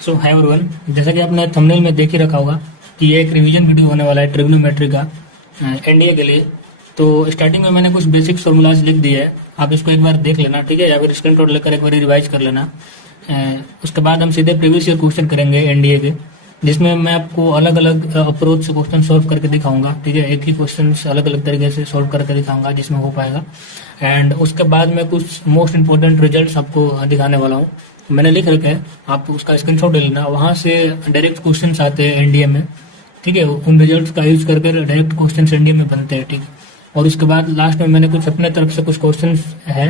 सो hi everyone, जैसा कि आपने थंबनेल में देख ही रखा होगा कि ये एक रिवीजन वीडियो होने वाला है ट्रिग्नोमेट्री का एनडीए के लिए। तो स्टार्टिंग में मैंने कुछ बेसिक फॉर्मूलाज लिख दिए है, आप इसको एक बार देख लेना, ठीक है, या फिर स्क्रीन शॉट लेकर एक बार रिवाइज कर लेना। उसके बाद हम सीधे प्रीवियस ईयर क्वेश्चन करेंगे एनडीए के, जिसमें मैं आपको अलग अलग अप्रोच से क्वेश्चन सॉल्व करके दिखाऊंगा, ठीक है। एक ही क्वेश्चन अलग अलग तरीके से सॉल्व करके दिखाऊंगा जिसमें हो पाएगा। एंड उसके बाद मैं कुछ मोस्ट इंपॉर्टेंट रिजल्ट्स आपको दिखाने वाला हूँ, मैंने लिख रखा है, आप उसका स्क्रीनशॉट ले लेना। वहां से डायरेक्ट क्वेश्चन आते हैं एनडीए में, ठीक है। उन रिजल्ट्स का यूज करके डायरेक्ट क्वेश्चन एनडीए में बनते हैं, ठीक है। और उसके बाद लास्ट में मैंने कुछ अपने तरफ से कुछ क्वेश्चन है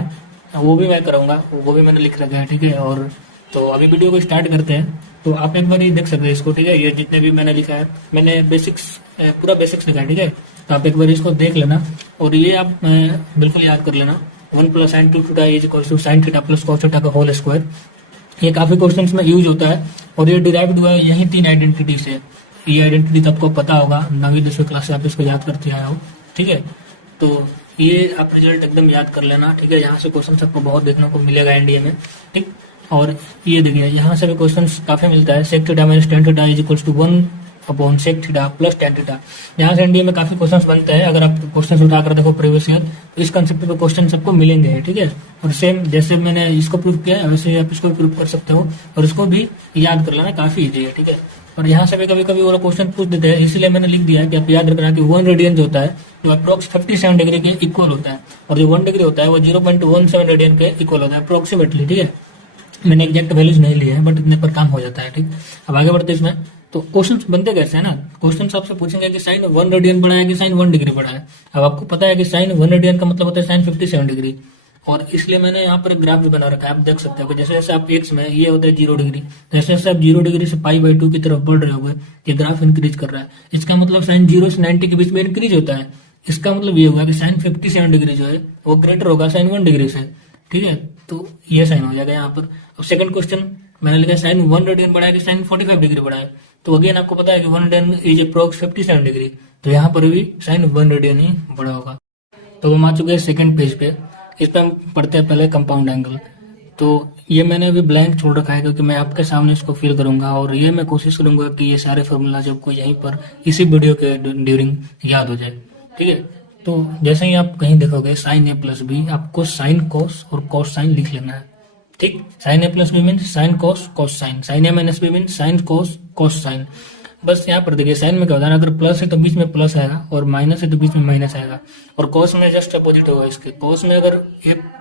वो भी मैं कराऊंगा, वो भी मैंने लिख रखा है, ठीक है। और तो अभी वीडियो को स्टार्ट करते हैं। तो आप एक बार ये देख सकते हैं इसको, ठीक है। ये जितने भी मैंने लिखा है, मैंने बेसिक्स पूरा बेसिक्स लिखा है, ठीक है। तो आप एक बार इसको देख लेना और ये आप बिल्कुल याद कर लेना। 1 + sin 2 theta is equal to sin theta plus cos theta का होल स्क्वायर। ये काफी क्वेश्चंस में यूज होता है और ये डिराइव्ड हुआ है यही 3 आइडेंटिटी से। ये आइडेंटिटी तो आपको पता होगा, 9वीं 10वीं क्लास से आप इसको याद करते आए हो, ठीक है। तो ये आप रिजल्ट एकदम याद कर लेना, ठीक है। यहाँ से क्वेश्चन आपको बहुत देखने को मिलेगा एनडीए में, ठीक। और ये देखिए यहाँ से भी क्वेश्चन काफी मिलता है। sec theta minus tan theta is equal to 1/sec theta plus tan theta. यहाँ से एनडीए में काफी क्वेश्चंस बनते हैं। अगर आप क्वेश्चंस उठाकर देखो प्रीवियस ईयर, तो इस कंसेप्ट पे क्वेश्चन सबको मिलेंगे, ठीक है। और सेम जैसे मैंने इसको प्रूव किया है वैसे आप इसको प्रूव कर सकते हो और इसको भी याद कर लेना, काफी इजी है, ठीक है। और यहाँ से भी कभी कभी वो क्वेश्चन पूछ देते हैं, इसलिए मैंने लिख दिया है कि आप याद रखना कि 1 रेडियन जो होता है जो अप्रोक्स 57 डिग्री के इक्वल होता है, और जो 1 डिग्री होता है वो 0.17 रेडियन के इक्वल होता है अप्रोक्सीमेटली, ठीक है। मैंने एग्जैक्ट वैल्यूज नहीं लिए हैं बट इतने पर काम हो जाता है, ठीक। अब आगे बढ़ते हैं इसमें। तो क्वेश्चंस बनते कैसे है ना, क्वेश्चंस आपसे पूछेंगे कि साइन 1 रेडियन बड़ा है कि साइन 1 डिग्री बड़ा है। अब आपको पता है कि साइन 1 रेडियन का मतलब होता है साइन 57 डिग्री, और इसलिए मैंने यहाँ पर एक ग्राफ भी बना रखा है। आप देख सकते हो कि जैसे जैसे आप एक्स में ये होता है 0 डिग्री, जैसे जैसे आप 0 डिग्री से π/2 की तरफ बढ़ रहे होगे ये ग्राफ इंक्रीज कर रहा है। इसका मतलब साइन 0 से 90 के बीच में इंक्रीज होता है। इसका मतलब ये होगा कि साइन 57 डिग्री जो है वो ग्रेटर होगा साइन 1 डिग्री से, ठीक है। तो ये साइन हो जाएगा यहाँ पर। अब सेकंड क्वेश्चन मैंने लिखा साइन 1 रेडियन बड़ा है कि साइन 45 डिग्री बड़ा है। तो अगेन आपको पता है कि 1 रेडियन इज अप्रोक्स 57 डिग्री, तो यहाँ पर भी साइन 1 रेडियन ही बड़ा होगा। तो हम आ चुके हैं सेकंड पेज पे। इस पे हम पढ़ते हैं पहले कंपाउंड एंगल। तो ये मैंने अभी ब्लैंक छोड़ रखा है क्योंकि मैं आपके सामने इसको फिल करूंगा, और ये मैं कोशिश करूंगा कि ये सारे फॉर्मूला जब को यहीं पर इसी वीडियो के ड्यूरिंग याद हो जाए, ठीक है। तो जैसे ही आप कहीं देखोगे साइन a प्लस बी, आपको साइन कोस और कोस साइन लिख लेना है, ठीक। Sine a plus B mean sine cos cos sine, sine a minus B mean sine cos cos sine. बस यहाँ पर देखिए साइन में क्या होता है, अगर प्लस है तो बीच में प्लस आएगा और माइनस है तो बीच में माइनस आएगा, और कोस में जस्ट अपोजिट होगा इसके। कोस में अगर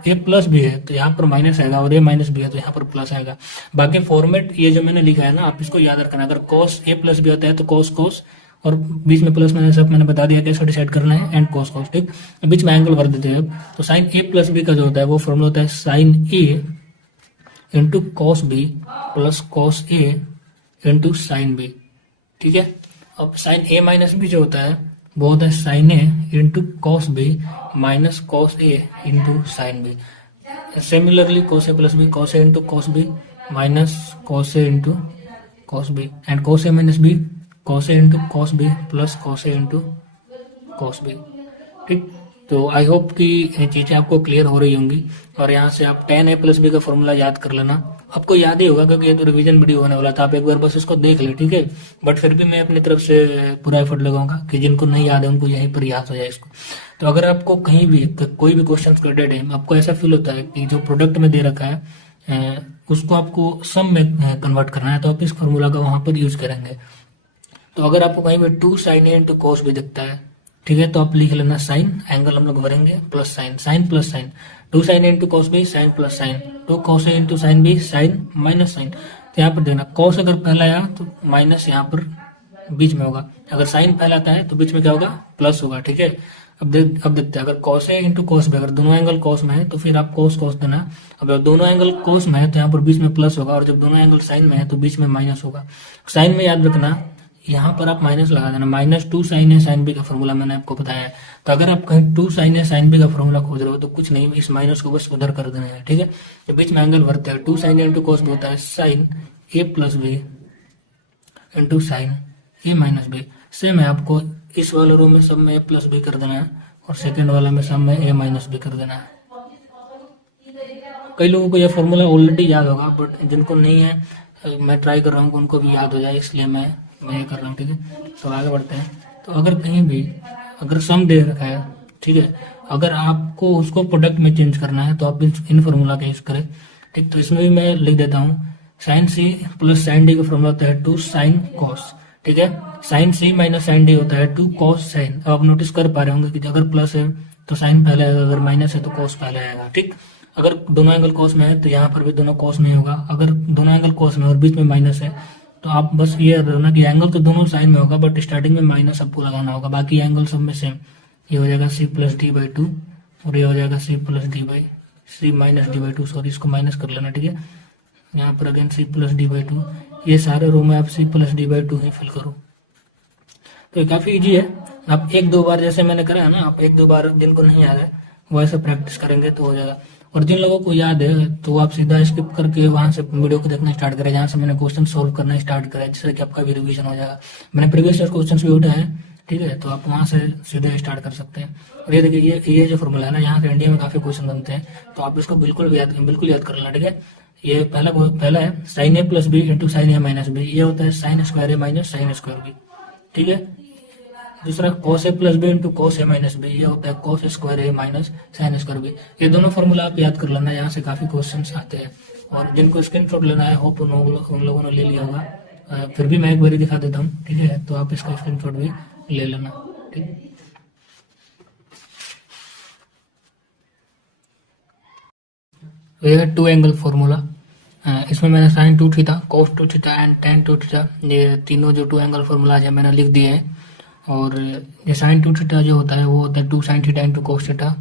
ए प्लस भी है तो यहाँ पर माइनस आएगा, और ए माइनस भी है तो यहाँ पर प्लस आएगा। बाकी फॉर्मेट ये जो मैंने लिखा है ना, आप इसको याद रखना। अगर कोस ए प्लस भी होता है तो कोस कोस, और बीच में प्लस माइनस सब मैंने बता दिया कैसे डिसाइड करना है, एंड कोस कोस, ठीक। बीच में एंगल भर देते हैं अब। तो साइन ए प्लस बी का जो होता है वो फॉर्मूला होता है sine A into cos B plus cos A into sine B, ठीक है। अब साइन ए माइनस बी जो होता है वो होता है sine A into cos B minus cos A into sine B. Similarly cos A plus B cos A into cos B minus cos A into cos B, and cos A minus B cos A into cos B plus cos A into cos B, ठीक। तो I hope कि ये चीजें आपको clear हो रही होंगी। और यहाँ से आप tan a प्लस बी का फॉर्मूला याद कर लेना, आपको याद ही होगा क्योंकि ये तो रिवीजन वीडियो होने वाला था। आप एक बार बस इसको देख ले, ठीक है। बट फिर भी मैं अपनी तरफ से पूरा एफर्ट लगाऊंगा कि जिनको नहीं याद है उनको यहीं पर याद हो जाए इसको। तो अगर आपको कहीं भी कोई भी क्वेश्चन रिलेटेड है, आपको ऐसा फील होता है कि जो प्रोडक्ट में दे रखा है उसको आपको सम में कन्वर्ट करना है, तो आप इस फॉर्मूला का वहां पर यूज करेंगे। तो अगर आपको कहीं पे 2 sin a इंटू कॉस भी दिखता है, ठीक है, तो आप लिख लेना साइन, एंगल हम लोग भरेंगे plus sine, sine plus sine, 2 sin a into cos B sine plus sine, 2 cos a into sine B sine minus sine. तो यहाँ पर देखना कॉस अगर पहला आया तो माइनस यहाँ पर बीच में होगा, अगर साइन पहलाता है तो बीच में क्या होगा, प्लस होगा, ठीक है। अब देखते हैं अगर cos a into cos B, अगर दोनों एंगल कॉस में है तो फिर आप cos cos देना। अब जब दोनों एंगल cos में है तो यहाँ पर बीच में प्लस होगा, और जब दोनों एंगल साइन में है तो बीच में माइनस होगा। साइन में याद रखना यहाँ पर आप माइनस लगा देना, minus 2 sin a sin b का फॉर्मूला मैंने आपको बताया है। तो अगर आप कहीं 2 sin a sin b का फॉर्मूला खोज रहे हो तो कुछ नहीं, इस माइनस को बस उधर कर देना है, ठीक है। तो बीच में एंगल भरते हैं, 2 sin a इंटू कॉस में होता है sine a plus B into sine a minus B. Same है, आपको इस वाले रो में सब में a प्लस बी कर देना है, और सेकेंड वाला में सब में a माइनस बी कर देना है। कई लोगों को यह फॉर्मूला ऑलरेडी याद होगा, बट जिनको नहीं है मैं ट्राई कर रहा हूँ कि उनको भी याद हो जाए, इसलिए मैं ये कर रहा हूँ, ठीक है। तो आगे बढ़ते हैं। तो अगर कहीं भी अगर सम दे रखा है, ठीक है, अगर आपको उसको प्रोडक्ट में चेंज करना है तो आप इन फॉर्मूला का यूज करें, ठीक। तो इसमें भी मैं लिख देता हूँ, sine C plus sine D का फॉर्मूला होता है 2 साइन कॉस, ठीक है। Sine C minus sine D होता है 2 कॉस साइन। अब आप नोटिस कर पा रहे होंगे कि अगर प्लस है तो साइन पहले आएगा, अगर माइनस है तो कॉस पहले आएगा, ठीक। अगर दोनों एंगल कॉस में है तो यहाँ पर भी दोनों कॉस नहीं होगा। अगर दोनों एंगल कॉस में और बीच में माइनस है तो आप बस ये रहना कि एंगल तो दोनों साइन में होगा, बट स्टार्टिंग में माइनस आपको लगाना होगा, बाकी एंगल सब में सेम। ये हो जाएगा C plus D by two और ये हो जाएगा C plus D by C minus D by two, sorry इसको माइनस कर लेना, ठीक है। यहाँ पर again C plus D by two, ये सारे रो में आप C plus D by two ही फिल करो। तो ये काफ़ी इजी है। आप एक दो बार जैसे मैंने करा है ना, आप एक दो बार जिनको नहीं याद है वो ऐसे प्रैक्टिस करेंगे तो हो जाएगा। और जिन लोगों को याद है तो आप सीधा स्किप करके वहां से वीडियो को देखना स्टार्ट करें जहाँ से मैंने क्वेश्चन सोल्व करना स्टार्ट करा है, जिससे कि आपका भी रिवीजन हो जाएगा। मैंने प्रीवियस क्वेश्चन भी उठाए हैं, ठीक है, तो आप वहां से सीधे स्टार्ट कर सकते हैं। और ये देखिए, ये जो फॉर्मूला है ना, यहाँ से इंडिया में काफी क्वेश्चन बनते हैं, तो आप इसको बिल्कुल याद कर लेना, ठीक है। ये पहला है sine A plus B into sign A minus B, ये होता है साइन स्क्वायर ए माइनस साइन स्क्वायर बी, ठीक है। दूसरा cos ए प्लस बी इंटू cos ए माइनस बी, ये होता है cos स्क्वायर ए माइनस साइन स्क्वायर बी। ये दोनों फॉर्मूला आप याद कर लेना, यहाँ से काफी क्वेश्चंस आते हैं। और जिनको स्क्रीनशॉट लेना है होप उन लोगों ने ले लिया होगा, फिर भी मैं एक बार दिखा देता हूँ, ठीक है। तो आप इसका स्क्रीनशॉट भी ले लेना, ठीक। तो ये है टू एंगल फॉर्मूला। इसमें मैंने sine two theta, cos two theta and tan two theta, ये तीनों जो टू एंगल फॉर्मूला है मैंने लिख दिए हैं। और ये साइन टू थीटा जो होता है वो होता है 2 sine theta into cos theta,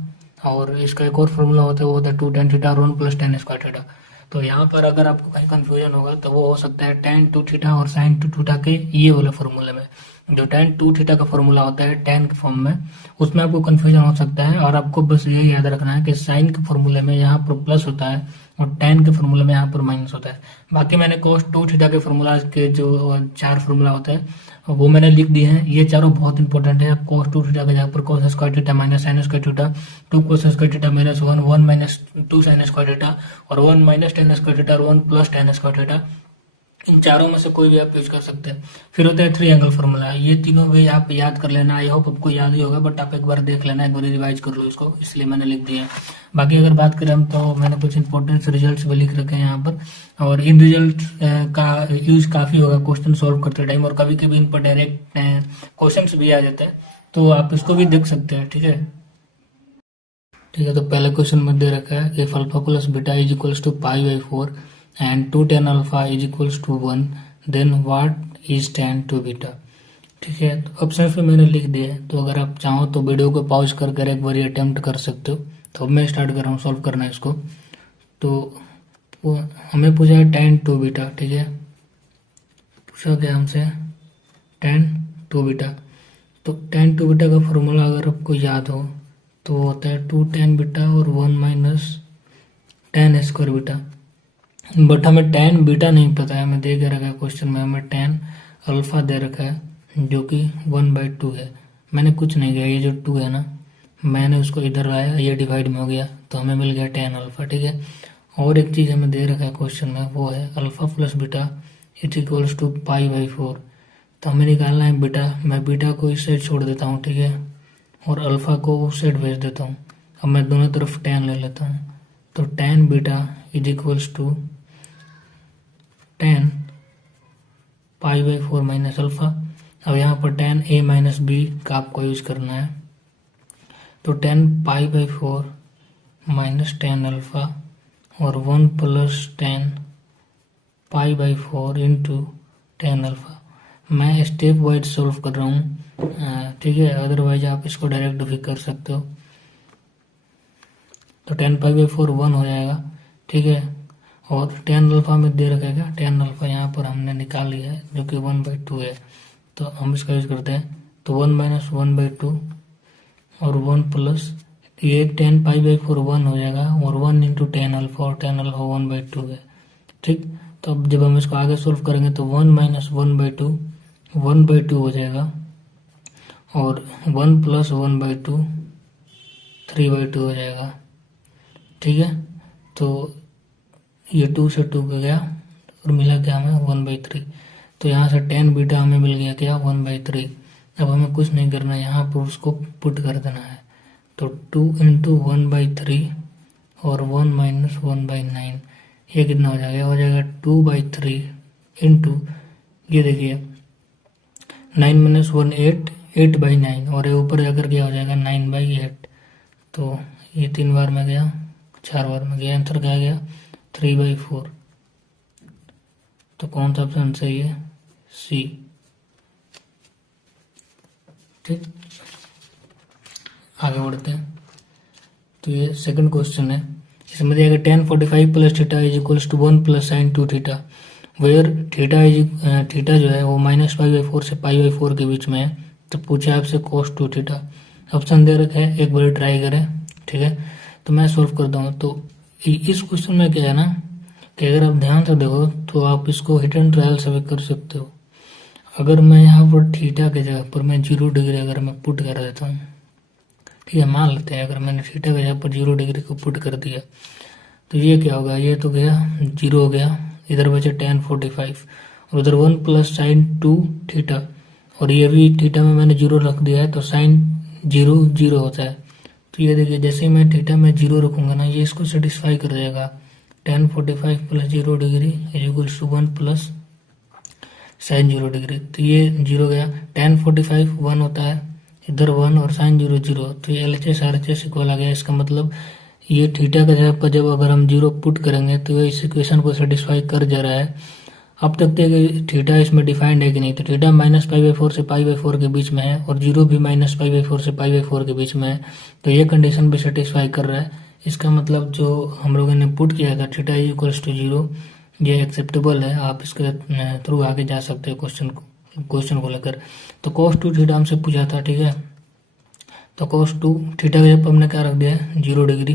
और इसका एक और फॉर्मूला होता है वो होता है 2 टेन थीटा और 1 प्लस टेन स्क्वायर थीटा। तो यहाँ पर अगर आपको कहीं कंफ्यूजन होगा तो वो हो सकता है टेन टू थीटा और साइन टू थीटा के ये वाले फॉर्मूले में। जो टेन टू थीटा का फॉर्मूला होता है टेन के फॉर्म में, उसमें आपको कंफ्यूजन हो सकता है। और आपको बस ये याद रखना है कि साइन के फॉर्मूले में यहाँ पर प्लस होता है और टेन के फॉर्मूले में यहाँ पर माइनस होता है। बाकी मैंने कोस टू थीटा के फॉर्मूला के जो 4 फॉर्मूला होते हैं वो मैंने लिख दिए हैं। ये चारों बहुत इंपॉर्टेंट है। कोस टू थीटा का यहाँ पर cos square theta minus sign square theta, 2 cos square theta minus 1 minus 2 sign square theta और 1 माइनस टेन स्क्वायर थीटा और 1 प्लस टेन स्क्वायर थीटा, इन चारों में से कोई भी आप यूज कर सकते हैं। फिर होता है 3 एंगल फॉर्मूला, ये तीनों भी आप याद कर लेना। आई होप आपको याद ही होगा, बट आप एक बार देख लेना, एक बार रिवाइज कर लो इसको, इसलिए मैंने लिख दिया है। बाकी अगर बात करें हम तो मैंने कुछ इंपॉर्टेंट रिजल्ट्स भी लिख रखे हैं यहाँ पर, और इन रिजल्ट का यूज काफी होगा क्वेश्चन सोल्व करते टाइम, और कभी कभी इन पर डायरेक्ट क्वेश्चन भी आ जाते हैं, तो आप इसको भी देख सकते हैं, ठीक है। ठीक है, तो पहले क्वेश्चन में दे रखा है if alpha plus beta is equals to pi by 4 and 2 tan alpha is equals to 1, then what is tan 2 beta. ठीक है, तो ऑप्शन में मैंने लिख दिया है, तो अगर आप चाहो तो वीडियो को पॉज कर एक बार अटेम्प्ट कर सकते हो। तो अब मैं स्टार्ट कर रहा हूँ सॉल्व करना है इसको। तो हमें पूछा है tan 2 बीटा, ठीक है, पूछा गया हमसे tan 2 बीटा। तो tan 2 बीटा का फॉर्मूला अगर आपको याद हो तो होता है 2 tan बीटा और 1 minus tan square beta. But हमें tan बीटा नहीं पता है, हमें दे के रखा है क्वेश्चन में, हमें tan अल्फा दे रखा है जो कि 1/2 है। मैंने कुछ नहीं किया, ये जो 2 है ना मैंने उसको इधर लाया, ये डिवाइड में हो गया तो हमें मिल गया tan अल्फा। ठीक है, और एक चीज़ हमें दे रखा है क्वेश्चन में, वो है alpha plus beta it equals to pi by 4। तो हमें निकालना है बीटा। मैं बीटा को इस साइड छोड़ देता हूँ, ठीक है, और अल्फा को उस साइड भेज देता हूँ। अब मैं दोनों तरफ tan ले लेता हूँ, तो tan beta is equals to tan pi by 4 minus alpha. अब यहाँ पर tan a माइनस बी का आपको यूज करना है, तो tan pi by 4 minus tan alpha और 1 plus tan pi by 4 into tan alpha. मैं स्टेप वाइज सॉल्व कर रहा हूँ, ठीक है, अदरवाइज आप इसको डायरेक्ट भी कर सकते हो। तो tan पाई बाई 4 1 हो जाएगा, ठीक है, और tan अल्फा में दे रखेगा, tan अल्फा यहाँ पर हमने निकाल लिया है जो कि 1/2 है। तो हम इसका यूज करते हैं, तो 1 माइनस 1/2 और 1 प्लस ये tan पाई बाई 4 1 हो जाएगा और 1 इंटू tan अल्फा, और tan अल्फा 1/2 है। ठीक, तो अब जब हम इसको आगे सोल्व करेंगे तो 1 माइनस 1/2 1/2 हो जाएगा और 1 प्लस 1/2 3/2 हो जाएगा। ठीक है, तो ये 2 से 2 गया और मिला क्या हमें 1/3। तो यहाँ से टेन बीटा हमें मिल गया क्या 1/3। अब हमें कुछ नहीं करना है, यहाँ पर उसको पुट कर देना है। तो 2 इंटू 1/3 और 1 माइनस 1/9, ये कितना हो जाएगा, हो जाएगा 2/3 इंटू ये देखिए 9 माइनस 1 8, 8/9 और ये ऊपर जाकर क्या हो जाएगा 9/8। तो ये 3 बार में गया, 4 बार में गया, आंसर क्या आ गया 3/4। तो कौन सा ऑप्शन सही है, सी। ठीक, आगे बढ़ते हैं। तो ये सेकंड क्वेश्चन है, इसमें दिया गया tan 45 plus theta is equals to 1 plus sine 2 theta, where theta जो है वो -π/4 से π/4 के बीच में है। तो पूछा आपसे cos 2 थीटा, ऑप्शन दे रखा है, एक बार ट्राई करें। ठीक है, तो मैं सॉल्व करता हूँ। तो इस क्वेश्चन में क्या है ना कि अगर आप ध्यान से देखो तो आप इसको हिट एंड ट्रायल से भी कर सकते हो। अगर मैं यहाँ पर थीटा के जगह पर मैं 0 डिग्री अगर मैं पुट कर देता हूँ, ठीक है, मान लेते हैं अगर मैंने थीटा के जगह पर 0 डिग्री को पुट कर दिया तो ये क्या होगा, ये तो गया 0 हो गया, इधर बचे tan 45 और उधर 1 प्लस साइन 2 थीटा, और ये भी थीटा में मैंने 0 रख दिया है तो साइन 0 0 होता है। तो ये देखिए जैसे ही मैं थीटा में 0 रखूंगा ना, ये इसको सेटिस्फाई कर देगा। tan 45 plus 0 degree is equals to 1 plus sine 0 degree. तो ये 0 गया, tan 45 1 होता है, इधर 1 और साइन 0 0, तो ये LHS RHS इक्वल आ गया। इसका मतलब ये थीटा का जगह पर जब अगर हम 0 पुट करेंगे तो ये इस इक्वेशन को सेटिस्फाई कर जा रहा है। अब तक कि थीटा इसमें डिफाइंड है कि नहीं, तो थीटा -π/4 से π/4 के बीच में है और 0 भी -π/4 से π/4 के बीच में है, तो ये कंडीशन भी सेटिस्फाई कर रहा है। इसका मतलब जो हम लोगों ने पुट किया था थीटा इक्वल्स टू 0, ये एक्सेप्टेबल है। आप इसके थ्रू आगे जा सकते हैं क्वेश्चन को लेकर। तो cos 2 थीटा हमसे पूछा था, ठीक है, तो cos 2 थीटा के जब हमने क्या रख दिया है 0 डिग्री,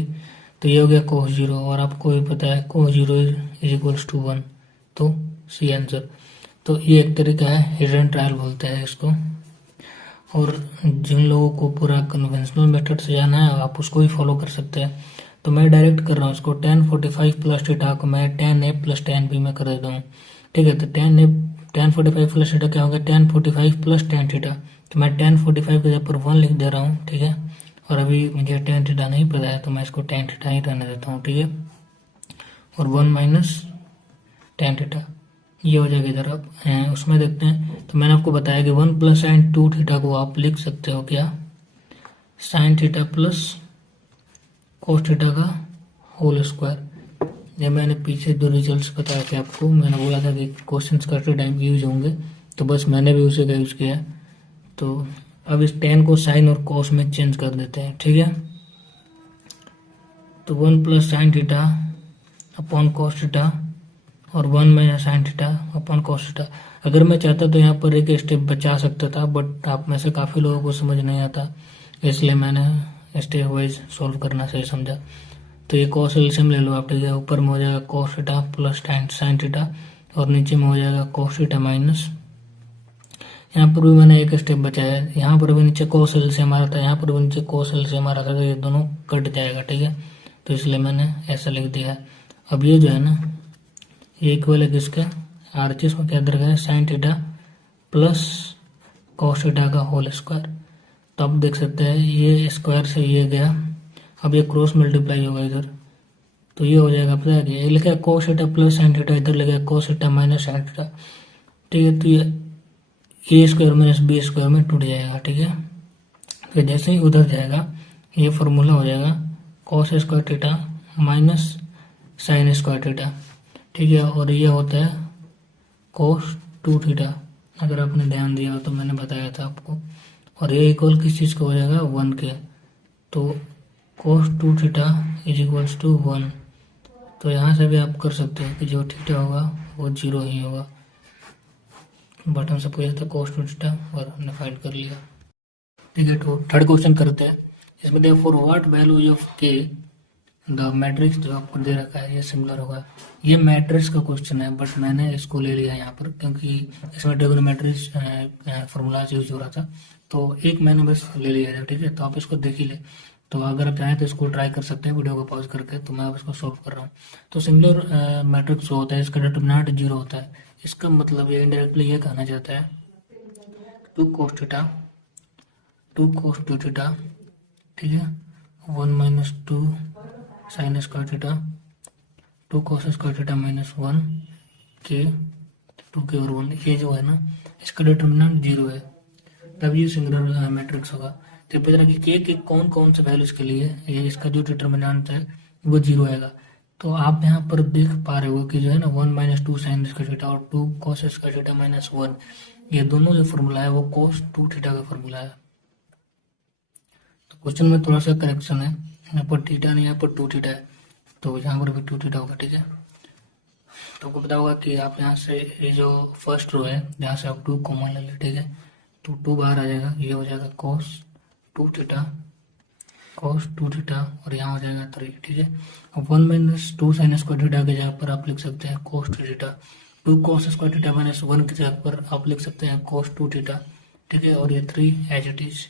तो ये हो गया cos 0, और आपको भी पता है cos 0 इज इक्वल्स टू 1, तो सी आंसर। तो ये एक तरीका है, हिट एंड ट्रायल बोलते हैं इसको। और जिन लोगों को पूरा कन्वेंशनल मेथड से जाना है आप उसको भी फॉलो कर सकते हैं। तो मैं डायरेक्ट कर रहा हूँ इसको, tan 45 प्लस थीटा को मैं tan a plus tan b में कर देता हूँ। ठीक है, तो tan 45 प्लस थीटा क्या होगा, tan 45 प्लस tan थीटा, तो मैं tan 45 के जगह पर 1 लिख दे रहा हूँ। ठीक है, और अभी मुझे tan थीटा नहीं पता है तो मैं इसको tan थीटा ही रहने देता हूँ। ठीक है, और 1 माइनस tan थीटा ये हो जाएगा। इधर आप उसमें देखते हैं, तो मैंने आपको बताया कि 1 प्लस साइन 2 थीटा को आप लिख सकते हो क्या, sign theta plus cos theta का होल स्क्वायर। ये मैंने पीछे जो रिजल्ट्स बताए थे आपको, मैंने बोला था कि क्वेश्चंस करते टाइम यूज होंगे, तो बस मैंने भी उसी का यूज किया। तो अब इस tan को साइन और कोस में चेंज कर देते हैं। ठीक है, तो 1 plus sine theta upon cos theta और 1 माइनस साइन थीटा अपॉन कोस थीटा। अगर मैं चाहता तो यहाँ पर एक स्टेप बचा सकता था, बट आप में से काफ़ी लोगों को समझ नहीं आता, इसलिए मैंने स्टेप वाइज सॉल्व करना सही समझा। तो ये कॉस एलसीएम ले लो आप। ठीक है, ऊपर में हो जाएगा cos theta plus sine theta और नीचे में हो जाएगा कॉस थीटा माइनस, यहाँ पर भी मैंने एक स्टेप बचाया है, यहाँ पर भी नीचे कॉस एलसीएम आ रहा था, यहाँ पर भी नीचे कॉस एलसीएम आ रहा था, तो ये दोनों कट जाएगा। ठीक है, तो इसलिए मैंने ऐसा लिख दिया। अब ये जो है ना, ये इक्वल है किसके, RHS में क्या दे रखा है, sign theta plus cos theta का होल स्क्वायर। तो आप देख सकते हैं ये स्क्वायर से ये गया, अब ये क्रॉस मल्टीप्लाई होगा इधर, तो ये हो जाएगा पता है कि ये लिखा है cos theta plus sine theta, इधर लिखा है cos theta minus sine theta. ठीक है, तो ये A square minus B square में टूट जाएगा। ठीक है, फिर जैसे ही उधर जाएगा ये फॉर्मूला हो जाएगा cos square theta minus sign square theta. ठीक है, और ये होता है cos 2 थीटा, अगर आपने ध्यान दिया हो तो मैंने बताया था आपको, और ये इक्वल किस चीज़ का हो जाएगा 1 के, तो cos 2 theta is equals to 1। तो यहाँ से भी आप कर सकते हैं कि जो थीटा होगा वो 0 ही होगा। बट हमसे पूछा था cos 2 थीटा और हमने फाइंड कर लिया। ठीक है, तो थर्ड क्वेश्चन करते हैं। इसमें देखो फॉर व्हाट वैल्यू ऑफ के द मैट्रिक्स जो आपको दे रखा है ये सिमिलर होगा। ये मैट्रिक्स का क्वेश्चन है, बट मैंने इसको ले लिया यहाँ पर क्योंकि इसमें ट्रिग्नोमेट्रिक्स फॉर्मूला यूज हो रहा था, तो एक मैंने बस ले लिया था। ठीक है, तो आप इसको देख ही ले। तो अगर आप चाहें तो इसको ट्राई कर सकते हैं वीडियो को पॉज करके। तो मैं अब इसको सॉल्व कर रहा हूँ। तो सिंगुलर मैट्रिक्स जो होता है इसका डिटरमिनेंट 0 होता है। इसका मतलब ये इनडायरेक्टली ये कहना चाहता है 2 cos थीटा 2 cos 2 थीटा, ठीक है, 1 minus 2 sign square theta 2 cos square theta minus 1 के 2 के और 1, ये जो है ना इसका डिटरमिनेंट 0 है, तब ये सिंगुलर मैट्रिक्स होगा। तो पता लगा कि के कौन कौन से वैल्यूज के लिए ये इसका जो डिटरमिनेंट है वो 0 आएगा। तो आप यहाँ पर देख पा रहे हो कि जो है ना 1 माइनस 2 साइन स्क्वायर थीटा और 2 cos स्क्वायर थीटा माइनस 1, ये दोनों जो फॉर्मूला है वो cos 2 थीटा का फॉर्मूला है। तो क्वेश्चन में थोड़ा सा करेक्शन है, यहाँ पर थीटा नहीं यहाँ पर 2 थीटा है, तो यहाँ पर भी 2 थीटा होगा, ठीक है। तो आपको पता होगा कि आप यहाँ से ये जो फर्स्ट रो है यहाँ से आप 2 कॉमन ले लें, ठीक है, तो 2 बाहर आ जाएगा, ये हो जाएगा cos 2 थीटा और यहाँ हो जाएगा 3, ठीक है। अब 1 माइनस 2 साइन स्क्वायर थीटा की जगह पर आप लिख सकते हैं cos 2 theta, 2 cos square theta minus 1 की जगह पर आप लिख सकते हैं cos 2 थीटा, ठीक है, और ये 3 एज इट इज।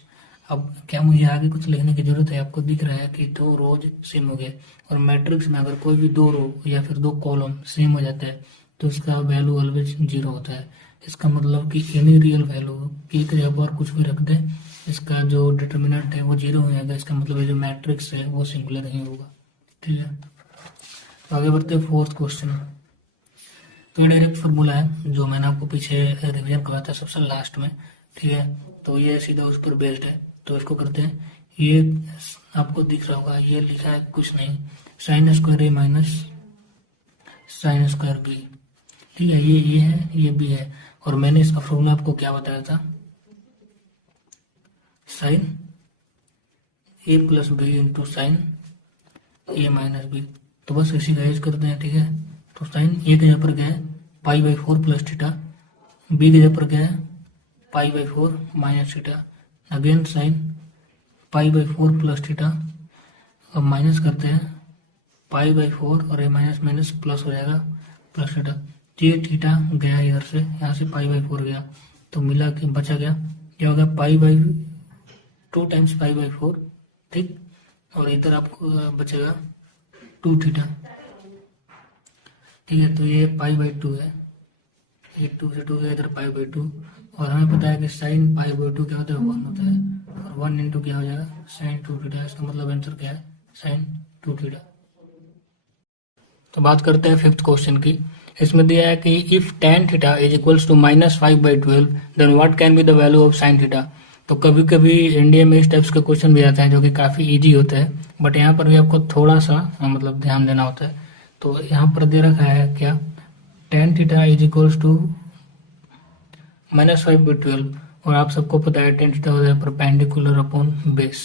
अब क्या मुझे आगे कुछ लिखने की जरूरत है? आपको दिख रहा है कि 2 रोज सेम हो गए, और मैट्रिक्स में अगर कोई भी 2 रो या फिर 2 कॉलम सेम हो जाता है तो इसका वैल्यू ऑलवेज 0 होता है। इसका मतलब कि एनी रियल वैल्यू की जगह पर कुछ भी रख दे, इसका जो डिटरमिनेंट है वो 0 हो जाएगा। इसका मतलब ये जो मैट्रिक्स है वो सिंगुलर ही होगा, ठीक है। तो आगे बढ़ते हैं फोर्थ क्वेश्चन। तो ये डायरेक्ट फार्मूला है जो मैंने आपको पीछे रिवीजन करवाया था सबसे लास्ट में, ठीक है। तो ये सीधा उस पर बेस्ड है। तो इसको करते हैं, ये आपको दिख रहा होगा, ये लिखा है कुछ नहीं, साइन स्क्वायर ए माइनस साइन स्क्वायर बी, ठीक है, ये है, ये भी है। और मैंने इसका फॉर्मूला आपको क्या बताया था, sign A plus B into sign A minus B. तो बस इसी का यूज करते हैं, ठीक है। तो साइन ए के जगह पर क्या है π/4 प्लस थीटा, बी के जगह पर क्या है π/4 minus theta, again sine π/4 plus theta. अब माइनस करते हैं π/4 और ए माइनस माइनस प्लस हो जाएगा प्लस थीटा। ये थीटा गया इधर से, यहाँ से π/4 गया, तो मिला के बचा गया क्या होगा π/2 टाइम्स π/4, ठीक। और इधर आपको बचेगा 2 थीटा, ठीक है। तो ये π/2 है, ये 2 से 2 गया, इधर π/2। और हमें पता है कि साइन π/2 क्या होता है 1 होता है, और 1 इंटू क्या हो जाएगा साइन 2 थीटा। इसका मतलब आंसर क्या है साइन 2 थीटा। तो बात करते हैं फिफ्थ क्वेश्चन की। इसमें दिया है कि if tan theta is equals to -5/12 then what can be the value of sine theta. तो कभी कभी इंडिया में इस टाइप्स के क्वेश्चन भी आते हैं जो कि काफ़ी इजी होते हैं, बट यहाँ पर भी आपको थोड़ा सा मतलब ध्यान देना होता है। तो यहाँ पर दे रखा है क्या, tan theta is equals to -5/12, और आप सबको पता है tan थीटा होता है परपेंडिकुलर अपॉन बेस,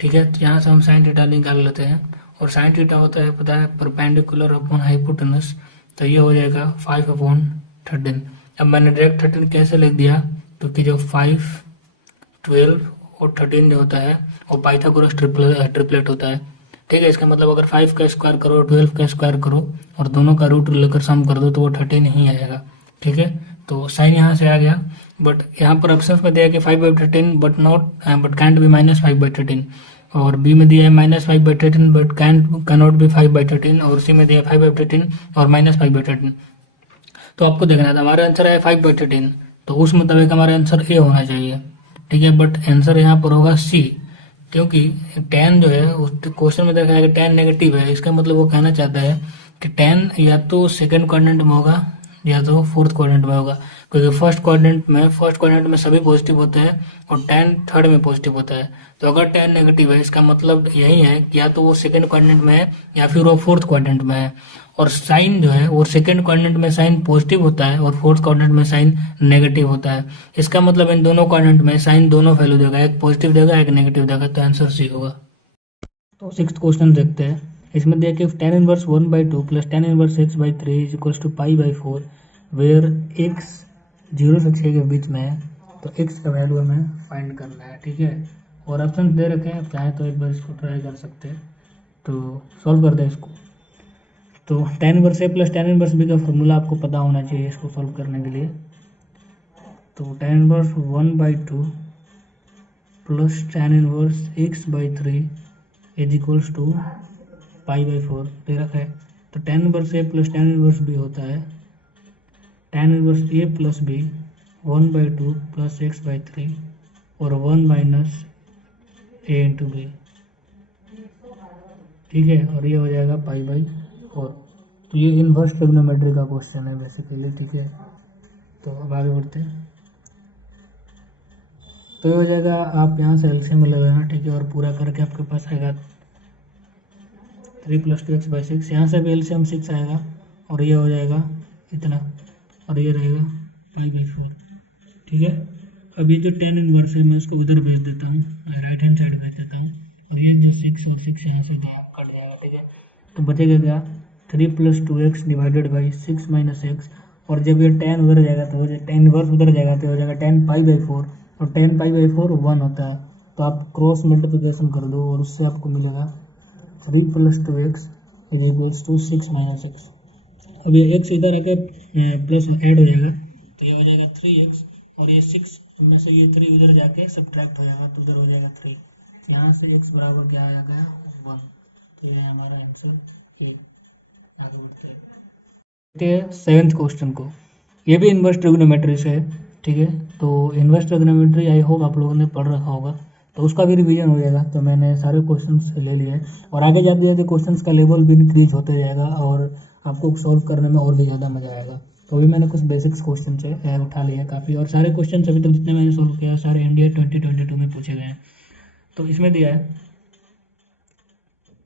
ठीक है। तो यहाँ से हम साइन थीटा निकाल लेते हैं, और साइन थीटा होता है पता है परपेंडिकुलर अपॉन हाइपोटेनस, तो ये हो जाएगा 5/13। अब मैंने डायरेक्ट 13 कैसे लिख दिया, क्योंकि जो 5, 12 और 13 जो होता है वो पाइथागोरस ट्रिपलेट होता है, ठीक है। इसका मतलब अगर 5 का स्क्वायर करो, 12 का स्क्वायर करो और दोनों का रूट लेकर सम कर दो तो वो 13 ही आएगा, ठीक है। तो साइन यहाँ से आ गया, बट यहाँ पर ऑप्शन में दिया कि 5/13 बट कैंट बी -5/13, और बी में दिया है -5/13 बट कैनॉट बी 5/13, और सी में दिया है 5/13 और -5/13। तो आपको देखना था, हमारा आंसर है 5/13, तो उस मुताबिक हमारा आंसर ए होना चाहिए, ठीक है। बट आंसर यहाँ पर होगा सी, क्योंकि tan जो है उस क्वेश्चन में देखा है कि tan नेगेटिव है। इसका मतलब वो कहना चाहता है कि tan या तो सेकंड क्वाड्रेंट में होगा या तो फोर्थ क्वाड्रेंट में होगा, क्योंकि फर्स्ट क्वाड्रेंट में सभी पॉजिटिव होते हैं और tan थर्ड में पॉजिटिव होता है। तो अगर tan नेगेटिव है इसका मतलब यही है कि या तो वो सेकंड क्वाड्रेंट में है या फिर वो फोर्थ क्वाड्रेंट में है। और साइन जो है वो सेकंड क्वाड्रेंट में साइन पॉजिटिव होता है और फोर्थ क्वाड्रेंट में साइन नेगेटिव होता है। इसका मतलब इन दोनों क्वाड्रेंट में साइन दोनों वैल्यू देगा, एक पॉजिटिव देगा एक नेगेटिव देगा, तो आंसर सी होगा। तो सिक्स्थ क्वेश्चन देखते हैं। इसमें देखिए tan inverse 1/2 plus tan inverse x/3 is equals to π/4 where x 0 से 6 के बीच में है, तो x का वैल्यू हमें फाइंड करना है, ठीक है। और ऑप्शन दे रखे हैं, चाहे तो एक बार इसको ट्राई कर सकते हैं। तो सॉल्व कर दें इसको। तो tan inverse a plus tan inverse b का फॉर्मूला आपको पता होना चाहिए इसको सॉल्व करने के लिए। तो tan inverse 1/2 plus tan inverse x/3 is equals to pi by 4 दे रखा है। तो tan inverse A plus tan inverse B होता है tan inverse A plus B 1/2 plus x/3 और 1 माइनस ए इंटू बी, ठीक है। और ये हो जाएगा पाई बाई 4। तो ये इनवर्स ट्रिग्नोमेट्री का क्वेश्चन है बेसिकली, ठीक है। तो अब आगे बढ़ते हैं। तो ये हो जाएगा, आप यहाँ से एलसीएम में लगाना, ठीक है। और पूरा करके आपके पास आएगा 3 + 2x/6, यहाँ से भी एलसीएम 6 आएगा और ये हो जाएगा इतना, और ये रहेगा पाई बाई 4, ठीक है। अब ये जो tan इनवर्स है मैं उसको उधर भेज देता हूँ, राइट हैंड साइड भेज देता हूँ, और ये जो 6 और 6 यहाँ से कट जाएगा, ठीक है। तो बचेगा क्या, 3 + 2x divided by 6 minus x, और जब ये tan उधर जाएगा तो हो जाएगा tan इनवर्स उधर जाएगा तो हो जाएगा tan पाई बाई 4, और tan पाई बाई 4 1 होता है। तो आप क्रॉस मल्टीप्लिकेशन कर दो और उससे आपको मिलेगा 3 + 2x is equals to 6 minus x। अब ये x इधर आके प्लस ऐड हो जाएगा, तो ये हो जाएगा 3x, और ये 6 में से ये 3 उधर जाके सब्ट्रैक्ट हो जाएगा, तो उधर हो जाएगा 3। यहाँ से x बराबर क्या आ जाएगा 1। तो ये हमारा आंसर ये। आगे बढ़ते हैं 7th क्वेश्चन को। ये भी इनवर्स ट्रिग्नोमेट्री से है, ठीक है। तो इनवर्स ट्रिग्नोमेट्री आई होप आप लोगों ने पढ़ रखा होगा, तो उसका भी रिवीजन हो जाएगा। तो मैंने सारे क्वेश्चंस ले लिए हैं, और आगे जाते जाते क्वेश्चंस का लेवल भी इंक्रीज होते जाएगा और आपको सॉल्व करने में और भी ज़्यादा मज़ा आएगा। तो अभी मैंने कुछ बेसिक्स क्वेश्चन से उठा लिया है काफ़ी, और सारे क्वेश्चन अभी तक जितने मैंने सॉल्व किया सारे इंडिया 2022 में पूछे गए हैं। तो इसमें दिया है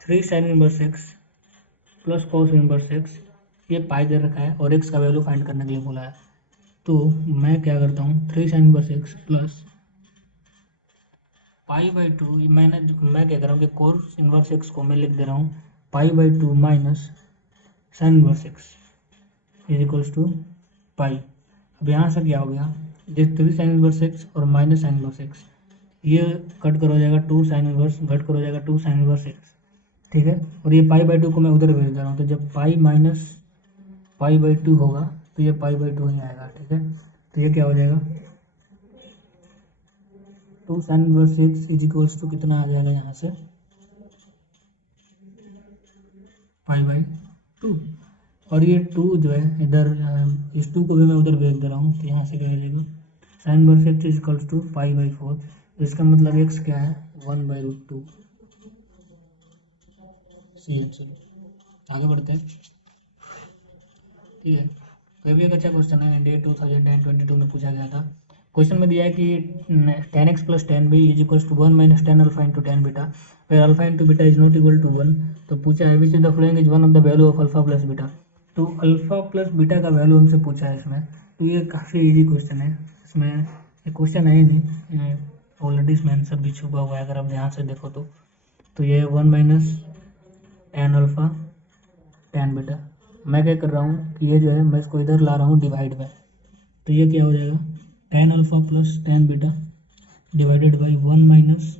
3 sin inverse x plus cos inverse x, ये पाई दे रखा है और x का वैल्यू फाइंड करने के लिए बोला है। तो मैं क्या करता हूँ, 3 sin inverse x plus pi by 2, मैं क्या कर रहा हूँ कि कोस इनवर्स x को मैं लिख दे रहा हूँ pi by 2 minus sine inverse x is equals to pi. अब यहाँ से क्या हो गया, ये 3 sin इनवर्स x और माइनस साइन इनवर्स x, ये कट कर हो जाएगा 2 sin इनवर्स, घट कर हो जाएगा 2 sin इनवर्स x, ठीक है। और ये पाई बाई 2 को मैं उधर भेज दे रहा हूँ, तो जब पाई माइनस पाई बाई 2 होगा तो ये पाई बाई 2 ही आएगा, ठीक है। तो ये क्या हो जाएगा 2 sin inverse x is equals to कितना आ जाएगा यहाँ से पाई बाई 2, और ये 2 जो है इधर इस 2 को भी मैं उधर भेज दे रहा हूँ, तो यहाँ से क्या हो जाएगा sine inverse x is equals to pi by 4। तो इसका मतलब x क्या है 1/√2। C answer. आगे बढ़ते हैं, ठीक है। तो ये भी एक अच्छा क्वेश्चन है, इंडिया 2022 में पूछा गया था। क्वेश्चन में दिया है कि tan x plus tan b is equals to 1 minus tan alpha into tan beta, where alpha into beta is not equal to 1। तो पूछा है which is the following is one of the value of alpha plus beta. तो alpha plus beta का value हमसे पूछा है इसमें, तो ये काफ़ी इजी क्वेश्चन है। इसमें एक क्वेश्चन है ही नहीं, ऑलरेडी इसमें आंसर भी छुपा हुआ है अगर आप ध्यान से देखो तो ये 1 minus tan alpha tan beta. मैं क्या कर रहा हूँ कि ये जो है मैं इसको इधर ला रहा हूँ डिवाइड में, तो ये क्या हो जाएगा tan alpha plus tan beta divided by 1 minus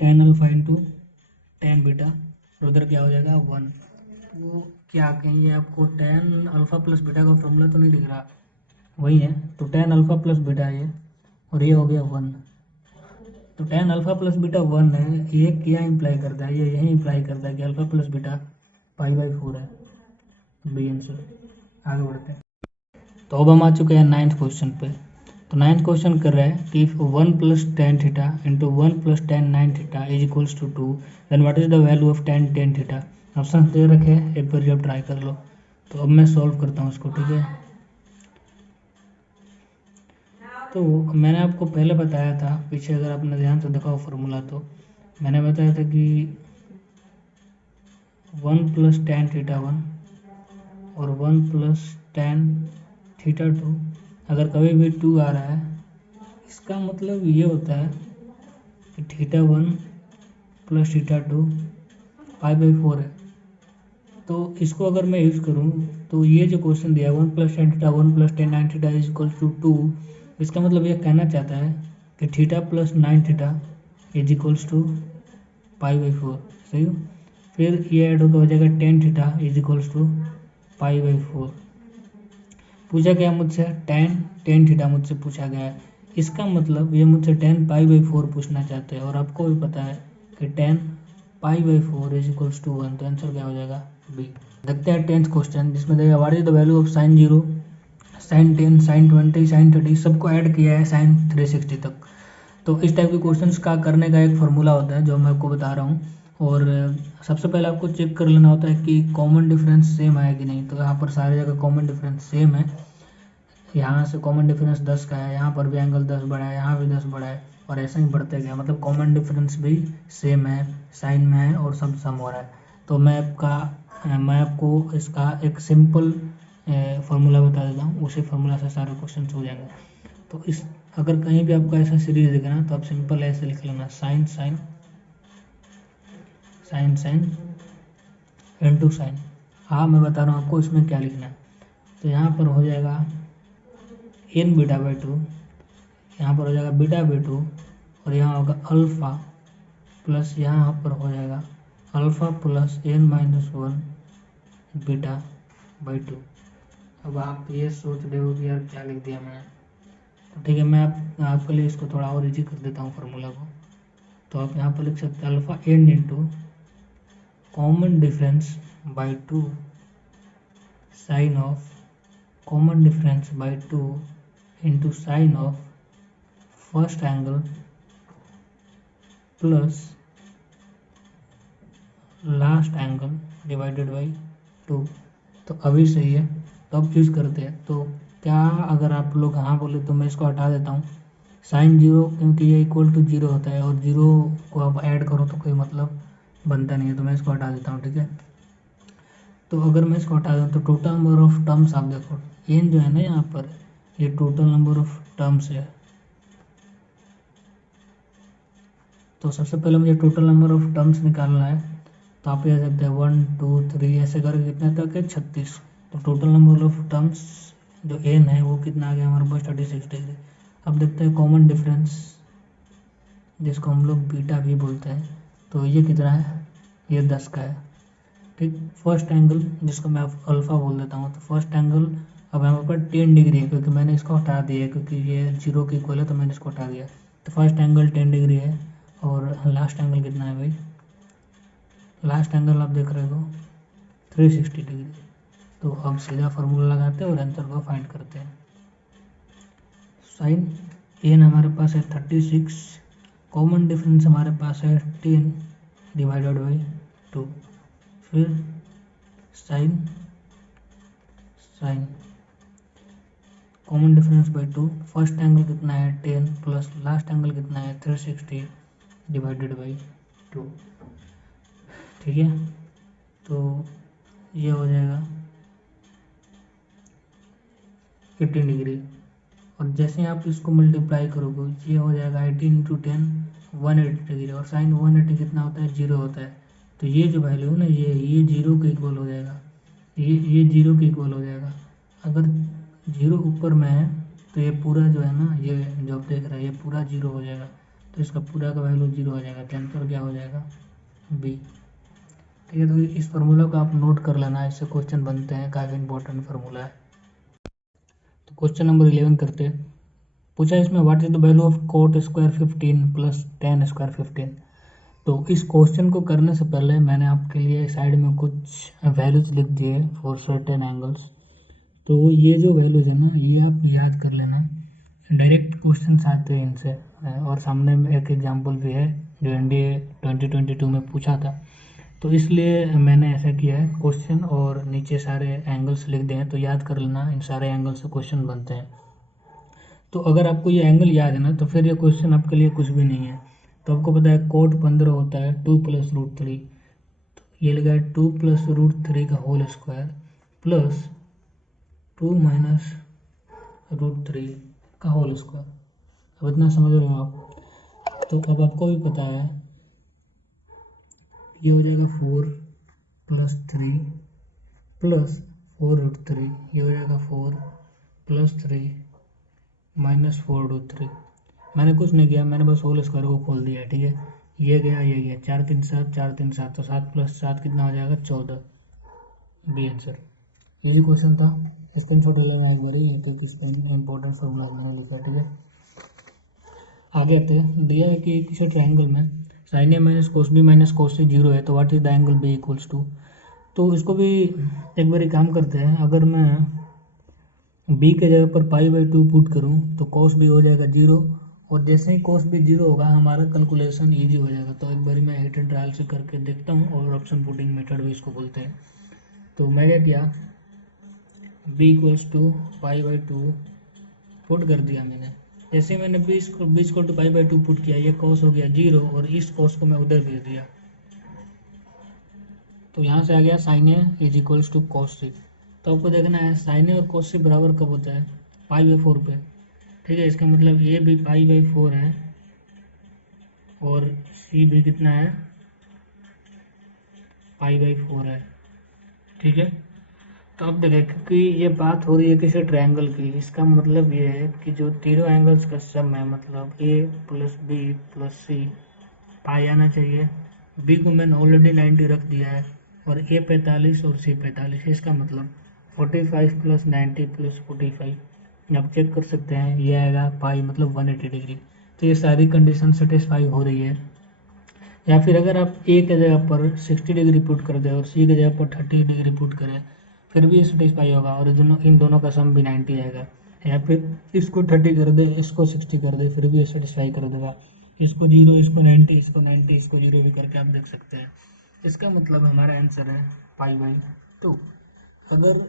tan alpha into tan beta, और उधर क्या हो जाएगा 1। तो क्या कहेंगे आपको tan अल्फा प्लस बीटा का फॉर्मूला तो नहीं दिख रहा, वही है। तो tan अल्फा प्लस बीटा है ये, और ये हो गया 1। तो tan अल्फा प्लस बीटा 1 है, ये क्या इंप्लाई करता है, ये यही इंप्लाई करता है कि alpha plus beta pi by 4 है, बी आंसर। आगे बढ़ते हैं। तो अब हम आ चुके हैं 9th क्वेश्चन पे। तो 9th क्वेश्चन कर रहा है कि 1 + tan theta into 1 + tan 9 theta is equals to 2, then what is the value of tan tan theta. Option दे रखे हैं, एक बार जब ट्राई कर लो। तो अब मैं सॉल्व करता हूँ इसको, ठीक है। तो मैंने आपको पहले बताया था, पीछे अगर आपने ध्यान से देखा हो फॉर्मूला, तो मैंने बताया था कि 1 + tan थीटा 1 और 1 + tan थीटा 2, अगर कभी भी 2 आ रहा है इसका मतलब ये होता है कि थीटा 1 + थीटा 2 पाई बाई 4 है। तो इसको अगर मैं यूज़ करूँ तो ये जो क्वेश्चन दिया 1 + tan theta 1 + tan 9 theta is equal to 2, इसका मतलब ये कहना चाहता है कि theta plus 9 theta is equals to pi by 4, सही हो। फिर ये ऐड होकर हो जाएगा tan theta is equals to pi by 4। पूछा गया मुझसे tan थीटा मुझसे पूछा गया है, इसका मतलब ये मुझसे tan पाई बाई 4 पूछना चाहते हैं, और आपको भी पता है कि tan π/4 इज इक्वल्स टू 1, तो आंसर क्या हो जाएगा बी। देखते हैं 10th क्वेश्चन, जिसमें देगा what is the value of sine 0, sine 10, sine 20, sine 30 सबको ऐड किया है साइन 360 तक। तो इस टाइप के क्वेश्चंस का करने का एक फार्मूला होता है जो मैं आपको बता रहा हूँ। और सबसे पहले आपको चेक कर लेना होता है कि कॉमन डिफरेंस सेम है कि नहीं। तो यहाँ पर सारी जगह कॉमन डिफरेंस सेम है, यहाँ से कॉमन डिफरेंस 10 का है, यहाँ पर भी एंगल 10 बढ़ा है, यहाँ भी 10 बढ़ा है, और ऐसा ही बढ़ते गया, मतलब कॉमन डिफरेंस भी सेम है, साइन में है और सब सम हो रहा है। तो मैं आपको इसका एक सिंपल फार्मूला बता देता हूँ, उसी फार्मूला से सारे क्वेश्चन हो जाएंगे। तो इस अगर कहीं भी आपको ऐसा सीरीज दिखे ना, तो आप सिंपल ऐसे लिख लेना, sine sine sine sine into sine. हाँ मैं बता रहा हूँ आपको इसमें क्या लिखना है। तो यहाँ पर हो जाएगा n β/2, यहाँ पर हो जाएगा β/2, और यहाँ होगा अल्फ़ा प्लस यहाँ पर हो जाएगा अल्फ़ा प्लस n-1 β/2। अब आप ये सोच रहे हो कि यार क्या लिख दिया मैंने, तो ठीक है, मैं आपके लिए इसको थोड़ा और इजी कर देता हूँ फार्मूला को। तो आप यहाँ पर लिख सकते हैं alpha n into common difference by 2 sine of common difference by 2 into sine of first angle plus last angle divided by 2। तो अभी सही है, तो अब यूज़ करते हैं। तो क्या अगर आप लोग हाँ बोले तो मैं इसको हटा देता हूँ, साइन 0, क्योंकि ये इक्वल टू 0 होता है, और 0 को आप ऐड करो तो कोई मतलब बनता नहीं है, तो मैं इसको हटा देता हूँ, ठीक है। तो अगर मैं इसको हटा दूँ तो टोटल नंबर ऑफ टर्म्स आप देखो, एन जो है ना यहाँ पर, ये टोटल नंबर ऑफ टर्म्स है। तो सबसे पहले मुझे टोटल नंबर ऑफ टर्म्स निकालना है। तो आप ये सकते हैं 1 2 3 ऐसे करके कितने तक है 36। तो टोटल नंबर ऑफ टर्म्स जो एन है वो कितना आ गया हमारे पास 36 डिग्री। अब देखते हैं कॉमन डिफरेंस, जिसको हम लोग बीटा भी बोलते हैं। तो ये कितना है, ये 10 का है, ठीक। फर्स्ट एंगल जिसको मैं अल्फ़ा बोल देता हूँ, तो फर्स्ट एंगल अब यहाँ पर 10 डिग्री है, क्योंकि मैंने इसको हटा दिया है, क्योंकि ये 0 के इक्वल है, तो मैंने इसको हटा दिया। तो फर्स्ट एंगल 10 डिग्री है, और लास्ट एंगल कितना है भाई, लास्ट एंगल आप देख रहे हो 360 डिग्री। तो अब सीधा फार्मूला लगाते हैं और आंसर को फाइंड करते हैं। साइन एन हमारे पास है 36, कॉमन डिफरेंस हमारे पास है 10 डिवाइडेड बाई 2, फिर sine sine common difference by 2, first angle कितना है 10 प्लस लास्ट एंगल कितना है 360 डिवाइडेड बाई 2, ठीक है। तो ये हो जाएगा 18 डिग्री, और जैसे आप इसको मल्टीप्लाई करोगे ये हो जाएगा 18 इंटू 10 180 डिग्री, और साइन 180 कितना होता है 0 होता है। तो ये जो वैल्यू है ना, ये 0 के इक्वल हो जाएगा, ये 0 के इक्वल हो जाएगा। अगर 0 ऊपर में है तो ये पूरा जो है ना, ये जो आप देख रहे हैं ये पूरा 0 हो जाएगा, तो इसका पूरा का वैल्यू 0 हो जाएगा। तो आंसर क्या हो जाएगा बी, ठीक है। तो इस फार्मूला को आप नोट कर लेना, इससे क्वेश्चन बनते हैं, काफ़ी इंपॉर्टेंट फार्मूला है। तो क्वेश्चन नंबर 11 करते हैं। पूछा इसमें what is the value of coat square 15 plus ten square 15। तो इस क्वेश्चन को करने से पहले मैंने आपके लिए साइड में कुछ वैल्यूज लिख दिए फॉर सर्टेन एंगल्स। तो ये जो वैल्यूज है ना, ये आप याद कर लेना, डायरेक्ट क्वेश्चन आते हैं इनसे, और सामने में एक एग्जांपल भी है जो एनडीए 2022 में पूछा था। तो इसलिए मैंने ऐसा किया है, क्वेश्चन और नीचे सारे एंगल्स लिख दिए हैं, तो याद कर लेना, इन सारे एंगल से क्वेश्चन बनते हैं। तो अगर आपको ये एंगल याद है ना, तो फिर ये क्वेश्चन आपके लिए कुछ भी नहीं है। तो आपको पता है कोट 15 होता है 2 + √3, तो ये लगा 2 + √3 का होल स्क्वायर प्लस 2 - √3 का होल स्क्वायर। अब इतना समझ रहे हो आप। तो अब आपको भी पता है ये हो जाएगा 4 + 3 प्लस 4√3, ये हो जाएगा 4 + 3 - 4√3। मैंने कुछ नहीं किया, मैंने बस होल स्क्वायर को खोल दिया, ठीक है। ये गया ये गया, 4 3 7 4 3 7, तो 7 + 7 कितना हो जाएगा 14, बी आंसर। इजी क्वेश्चन था, स्क्रीनशॉट ले लेना एक बार, ये तो इंपॉर्टेंट फॉर्मूला मैंने लिखा, ठीक है। आगे आते हैं, दिया है कि किसी ट्रायंगल में sine A minus cos B minus cos C zero है, तो what is the angle B equals to. तो इसको भी एक बार काम करते हैं। अगर मैं बी के जगह पर पाई बाई टू पुट करूँ तो कॉस बी हो जाएगा जीरो, और जैसे ही कॉस बी जीरो होगा हमारा कैलकुलेशन इजी हो जाएगा। तो एक बार मैं हिट एंड ट्रायल से करके देखता हूँ, और ऑप्शन पुटिंग मेथड भी इसको बोलते हैं। तो मैं क्या किया, B equals to pi by two put कर दिया मैंने। जैसे मैंने B equal to pi by two put किया, ये कॉस हो गया जीरो, और इस कॉस को मैं उधर भेज दिया, तो यहाँ से आ गया sine A is equals to cos C. तो आपको देखना है साइन ए और कॉस सी बराबर कब होता है, पाई बाई फोर पे। ठीक है, इसका मतलब ये भी पाई बाई फोर है और सी भी कितना है, पाई बाई फोर है। ठीक है, तो अब देखें, क्योंकि ये बात हो रही है किसी ट्रायंगल की, इसका मतलब ये है कि जो तीनों एंगल्स का सम है, मतलब ए प्लस बी प्लस सी, पाई आना चाहिए। बी को मैंने ऑलरेडी 90 रख दिया है, और ए 45 और सी 45, इसका मतलब 45 प्लस 90 प्लस 45। आप चेक कर सकते हैं, ये आएगा पाई मतलब 180 डिग्री। तो ये सारी कंडीशन सेटिस्फाई हो रही है। या फिर अगर आप ए के जगह पर 60 डिग्री पुट कर दें और सी के जगह पर 30 डिग्री पुट करें, फिर भी ये सेटिस्फाई होगा, और इन दोनों का सम भी 90 आएगा। या फिर इसको 30 कर दे, इसको 60 कर दे, फिर भी ये सेटिस्फाई कर देगा। इसको 0, इसको 90, इसको 90, इसको 0 भी करके आप देख सकते हैं। इसका मतलब हमारा आंसर है पाई बाई टू। अगर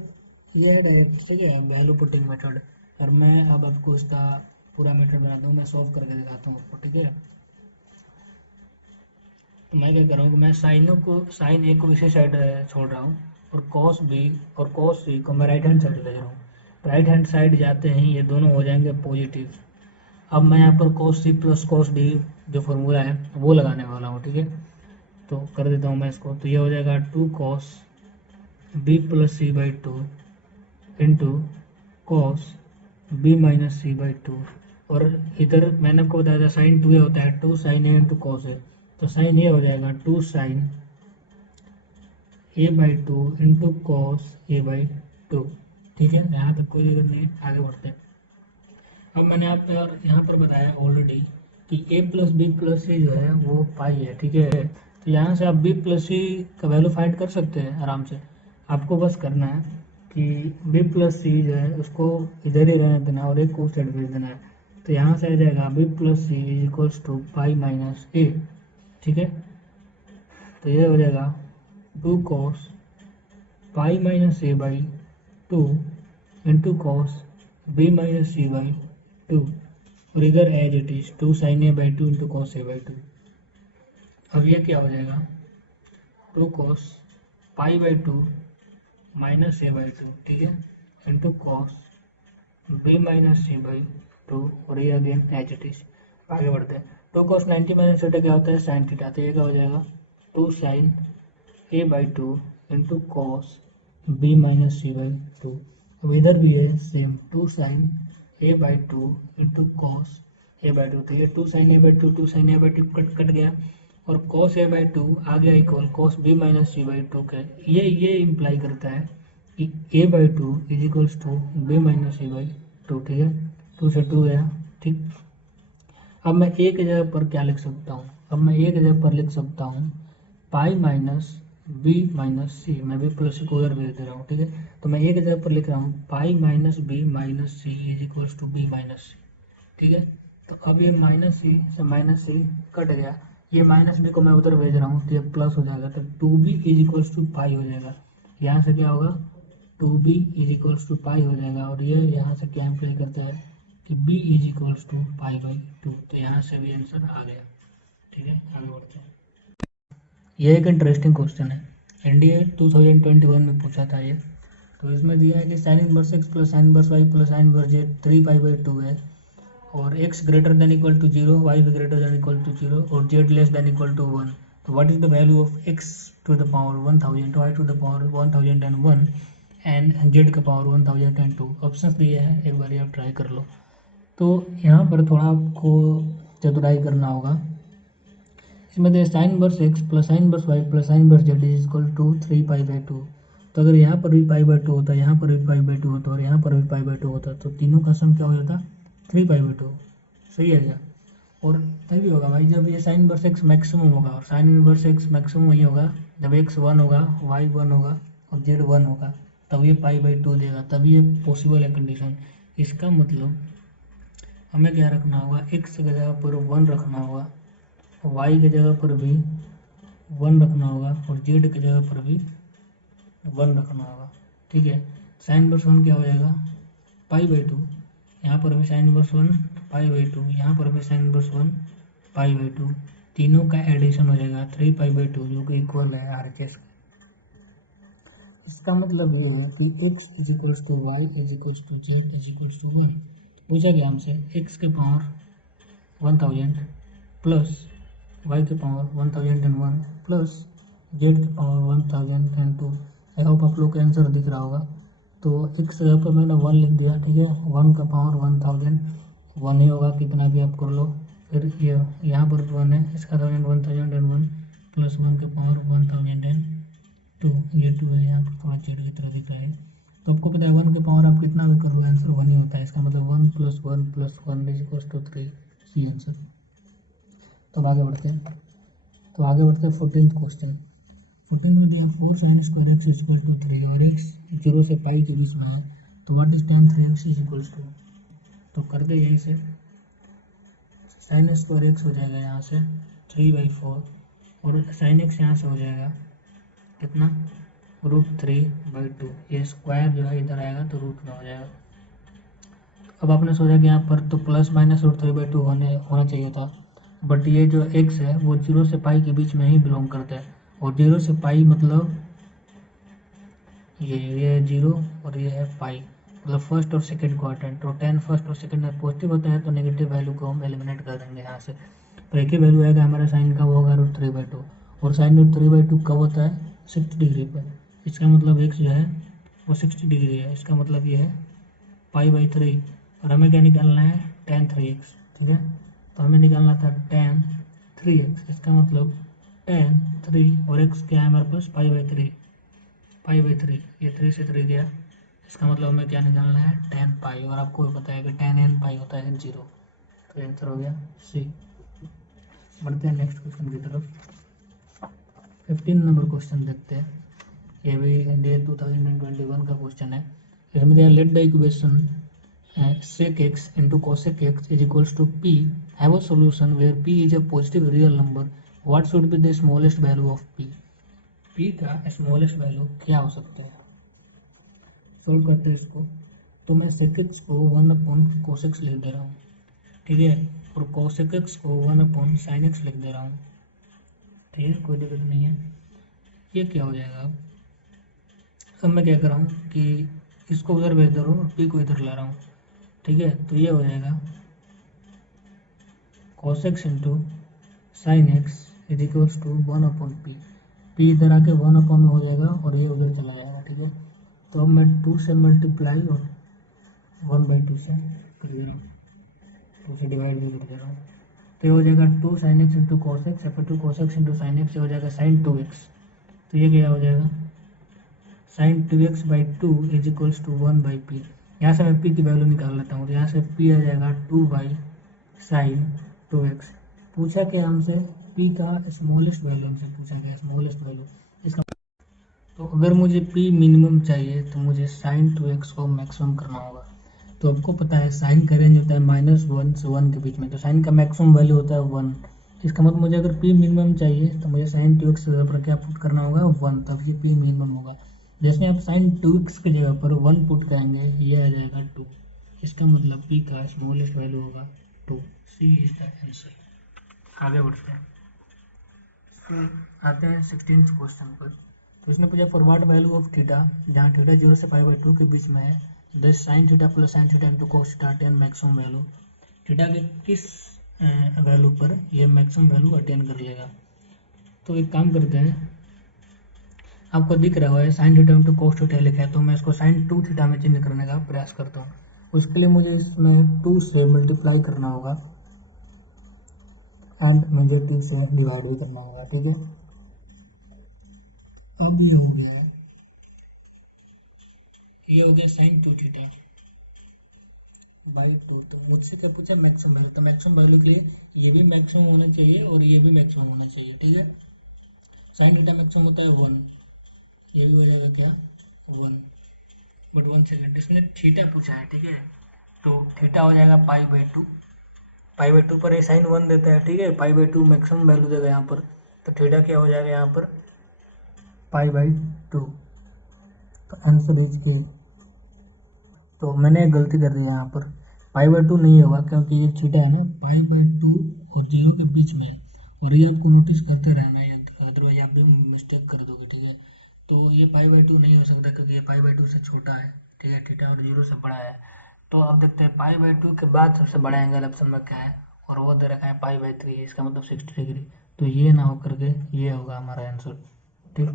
ये है डायरेक्ट, ठीक है, वैल्यू पुटिंग मेथड। और मैं अब आपको इसका पूरा मेथड बनाता हूँ, मैं सॉल्व करके दिखाता हूँ आपको। ठीक है, तो मैं क्या कर रहा हूँ कि मैं साइन ए को इसी साइड छोड़ रहा हूँ, और कॉस बी और कॉस सी को मैं राइट हैंड साइड ले रहा हूँ। राइट हैंड साइड जाते ही ये दोनों हो जाएंगे पॉजिटिव। अब मैं यहाँ पर cos C plus cos D जो फॉर्मूला है वो लगाने वाला हूँ। ठीक है, तो कर देता हूँ मैं इसको। तो ये हो जाएगा 2 cos B plus C by two into cos B minus C by two. और इधर मैंने आपको बताया था साइन टू ए होता है 2 sine A into cos A, तो साइन ए हो जाएगा 2 sine A by two into cos A by two. ठीक है, यहाँ तक कोई दिक्कत नहीं है, आगे बढ़ते हैं। अब मैंने यहाँ पर बताया ऑलरेडी कि ए प्लस बी प्लस सी जो है वो पाई है। ठीक है, तो यहाँ से आप बी प्लस सी का वैल्यू फाइंड कर सकते हैं आराम से। आपको बस करना है कि बी प्लस सी जो है उसको इधर ही रहने देना और एक को साइड भेज देना है। तो यहाँ से आ जाएगा B plus C is equals to pi minus A. ठीक है, तो ये हो जाएगा 2 cos pi minus A by two into cos B minus C by two, और इधर as it is 2 sine A by two into cos A by two. अब ये क्या हो जाएगा, 2 cos pi by two minus A by two, ठीक है, into cos B minus C by two, और ये अगेन एज इट इज। आगे बढ़ते हैं। 2 कॉस 90 माइनस थीटा क्या होता है, साइन थीटा। तो ये क्या हो जाएगा 2 sine A by two into cos B minus C by two. अब इधर भी है same 2 sine A by two into cos A by two. तो ये 2 sine A by two sine A by two cut गया, और कॉस ए बाई टू आ गया equal cos B minus C by two के। ये इम्प्लाई करता है कि A by two is equals to B minus C by two. ठीक है, 2 से 2 गया। ठीक, अब मैं ए की जगह पर क्या लिख सकता हूँ, अब मैं ए की जगह पर लिख सकता हूँ पाई माइनस बी माइनस सी। मैं भी प्लस को उधर भेज दे रहा हूँ। ठीक है, तो मैं ए की जगह पर लिख रहा हूँ pi minus B minus C is equals to B minus C. ठीक है, तो अब ये माइनस सी से माइनस सी कट गया, ये माइनस बी को मैं उधर भेज रहा हूँ, तो ये प्लस हो जाएगा, तो 2b इज इक्वल्स टू पाई हो जाएगा। यहाँ से क्या होगा 2b इज इक्वल्स टू पाई हो जाएगा, और ये यहाँ से क्या इम्प्लाई करता है कि b is equals to pi by two. तो यहाँ से भी आंसर आ गया। ठीक है, आगे बढ़ते हैं। ये एक इंटरेस्टिंग क्वेश्चन है, एनडीए 2021 में पूछा था ये। तो इसमें दिया है कि sine inverse X plus sine inverse Y plus sine inverse Z 3 pi by 2 है, और x greater than equal to 0, y भी ग्रेटर देन इक्वल टू 0, और z less than equal to 1। तो what is the value of x to the power 1000, y to the power 1001 and z का power 1002। Option दिए हैं, एक बार आप try कर लो। तो यहाँ पर थोड़ा आपको चतुराई करना होगा। इसमें तो sine inverse X plus sine inverse Y plus sine inverse Z is equal to 3 pi by 2। तो अगर यहाँ पर भी पाई बाई 2 होता, यहाँ पर भी पाई बाई 2 होता और यहाँ पर भी पाई बाई 2 होता, तो तीनों का सम क्या हो जाता 3 पाई बाई 2। सही है क्या? और तभी होगा भाई जब ये साइन इनवर्स एक्स मैक्सिमम होगा, और साइन इनवर्स एक्स मैक्सिमम वही होगा जब एक्स वन होगा, वाई वन होगा और जेड वन होगा, तब ये पाई बाई टू देगा, तभी ये पॉसिबल है कंडीशन। इसका मतलब हमें क्या रखना होगा, एक्स की जगह पर वन रखना होगा, वाई की जगह पर भी वन रखना होगा और जेड की जगह पर भी वन रखना होगा। ठीक है, साइन इनवर्स वन क्या हो जाएगा, पाई बाई टू, यहाँ पर भी sine inverse one pi by to, यहाँ पर भी sine inverse one pi by to, तीनों का एडिशन हो जाएगा 3 पाई बाई टू, जो कि इक्वल है RHS। इसका मतलब ये है कि x is equals to Y is equals to Z is equals to one. पूछा गया हमसे x के पावर 1000 प्लस y के पावर 1001 प्लस z के पावर 1002। आई होप आप लोग का आंसर दिख रहा होगा। तो x जगह पर मैंने 1 लिख दिया, ठीक है, 1 का पावर 1000 1 ही होगा, कितना भी आप कर लो। फिर ये यहाँ पर 1 है, इसका 1001 प्लस 1 के पावर 1002, ये 2 है, यहाँ पर थोड़ा जेड की तरह दिख रहा है। तो आपको पता है 1 के पावर आप कितना भी करो आंसर 1 ही होता है, इसका मतलब 1 plus 1 plus 1 is equals to 3, C answer. तो अब आगे बढ़ते हैं, 14th क्वेश्चन। 14 में दिया 4 sine square X is equal to 3 और एक्स 0 से पाई के बीच में है, तो what is tan 3x is equals to. तो कर दे यहीं से, साइन स्क्वायर एक्स हो जाएगा यहाँ से 3/4 और साइन एक्स यहाँ से हो जाएगा कितना, √3/2। ये स्क्वायर जो है इधर आएगा तो रूट में हो जाएगा। अब आपने सोचा कि यहाँ पर तो प्लस माइनस √3/2 होना चाहिए था, बट ये जो एक्स है वो 0 से पाई के बीच में ही बिलोंग करता है, और 0 से पाई मतलब ये 0 और ये है पाई, मतलब फर्स्ट और सेकंड क्वाड्रेंट। तो tan फर्स्ट और सेकंड में पॉजिटिव होता है तो नेगेटिव वैल्यू को हम एलिमिनेट कर देंगे यहाँ से। तो एक ही वैल्यू आएगा हमारा साइन का, वो होगा √3/2, और साइन √3/2 कब होता है, 60 डिग्री पर। इसका मतलब एक्स जो है वो 60 डिग्री है, इसका मतलब ये है पाई/3, और हमें क्या निकालना है, tan 3x। ठीक है, तो हमें निकालना था tan 3x, इसका मतलब tan 3 और x क्या है हमारे पास, पाई/3, ये 3 से 3 गया, इसका मतलब हमें क्या निकालना है, tan पाई, और आपको पता है कि tan n पाई होता है 0। तो आंसर हो गया सी। बढ़ते हैं नेक्स्ट क्वेश्चन की तरफ। 15 नंबर क्वेश्चन देखते हैं, ये भी इंडिया 2021 का क्वेश्चन है। इसमें दिया let the equation sec x into cosec x is equals to p have a solution where p is a positive real number, what should be the smallest value of p। p का smallest value क्या हो सकता है, solve करते हैं इसको। तो मैं sec x को 1/cos x लिख दे रहा हूँ, ठीक है, और cosec x को 1/sin x लिख दे रहा हूँ, ठीक है, कोई दिक्कत नहीं है। ये क्या हो जाएगा, अब मैं क्या कर रहा हूँ कि इसको उधर भेज दे रहा हूँ और p को इधर ला रहा हूँ, ठीक है, तो ये हो जाएगा cos x into sine X is equals to 1/p। p इधर आके 1/में हो जाएगा और ये उधर चला जाएगा, ठीक है। तो अब मैं 2 से मल्टीप्लाई और 1/2 से कर दे रहा हूँ, 2 से डिवाइड भी कर दे रहा हूँ, तो ये हो जाएगा 2 sin x into cos x, या फिर 2 cos x into sine x, हो जाएगा sin 2x। तो ये क्या हो जाएगा, sin 2x/2 is equals to 1/p। यहाँ से मैं p की वैल्यू निकाल लेता हूँ, तो यहाँ से p आ जाएगा 2/sin 2x। पूछा क्या हमसे, p का स्मॉलेस्ट वैल्यू हमसे पूछा गया, स्मॉलेस्ट वैल्यू। इसका तो अगर मुझे p मिनिमम चाहिए तो मुझे sin 2x को मैक्सिमम करना होगा। तो आपको पता है साइन का रेंज होता है -1 से 1 के बीच में, तो साइन का मैक्सिमम वैल्यू होता है 1। इसका मतलब मुझे अगर p मिनिमम चाहिए तो मुझे sin 2x की जगह पर क्या पुट करना होगा, 1, तब ये p मिनिमम होगा। जैसे आप sin 2x की जगह पर 1 पुट करेंगे, ये आ जाएगा 2। इसका मतलब p का स्मॉलेस्ट वैल्यू होगा 2, सी इज द आंसर। आगे बढ़ते हैं, तो आते हैं 16th क्वेश्चन पर। तो इसने पूछा for what value of theta, जहाँ थीटा 0 से π/2 के बीच में है, the sin theta plus sin theta into cos theta attain maximum value. Theta के किस वैल्यू पर यह मैक्सिमम वैल्यू अटेन कर लेगा। तो एक काम करते हैं, आपको दिख रहा है sin theta into cos theta लिखा है, तो मैं इसको sin 2 थीटा में चेंज करने का प्रयास करता हूँ। उसके लिए मुझे इसमें 2 से मल्टीप्लाई करना होगा एंड मुझे 2 से डिवाइड भी करना होगा, ठीक है। अब ये हो गया है, ये हो गया sin 2 थीटा बाई टू। तो मुझसे क्या पूछा, मैक्सिमम वैल्यू। तो मैक्सिमम वैल्यू के लिए ये भी मैक्सिमम होना चाहिए और ये भी मैक्सिमम होना चाहिए, ठीक है। साइन थीटा मैक्सिमम होता है 1, ये भी हो जाएगा क्या 1। बट 1 सेकेंड, इसने थीटा पूछा है, ठीक है। तो थीटा हो जाएगा π/2। π/2 पर ये साइन 1 देता है, ठीक है। π/2 मैक्सिमम वैल्यू देगा यहाँ पर। तो थीटा क्या हो जाएगा यहाँ पर π/2। तो आंसर इज ए। तो मैंने एक गलती कर दी है यहाँ पर, π/2 नहीं होगा क्योंकि ये थीटा है ना π/2 और 0 के बीच में है। और ये आपको नोटिस करते रहना है, अदरवाइज आप भी मिस्टेक कर दोगे, ठीक है। तो ये π/2 नहीं हो सकता क्योंकि ये π/2 से छोटा है, ठीक है। थीटा और 0 से बड़ा है। तो अब देखते हैं π/2 के बाद सबसे बड़ा एंगल ऑप्शन में क्या है, और वो दे रखा है π/3, इसका मतलब 60 डिग्री। तो ये ना हो करके ये होगा हमारा आंसर, ठीक।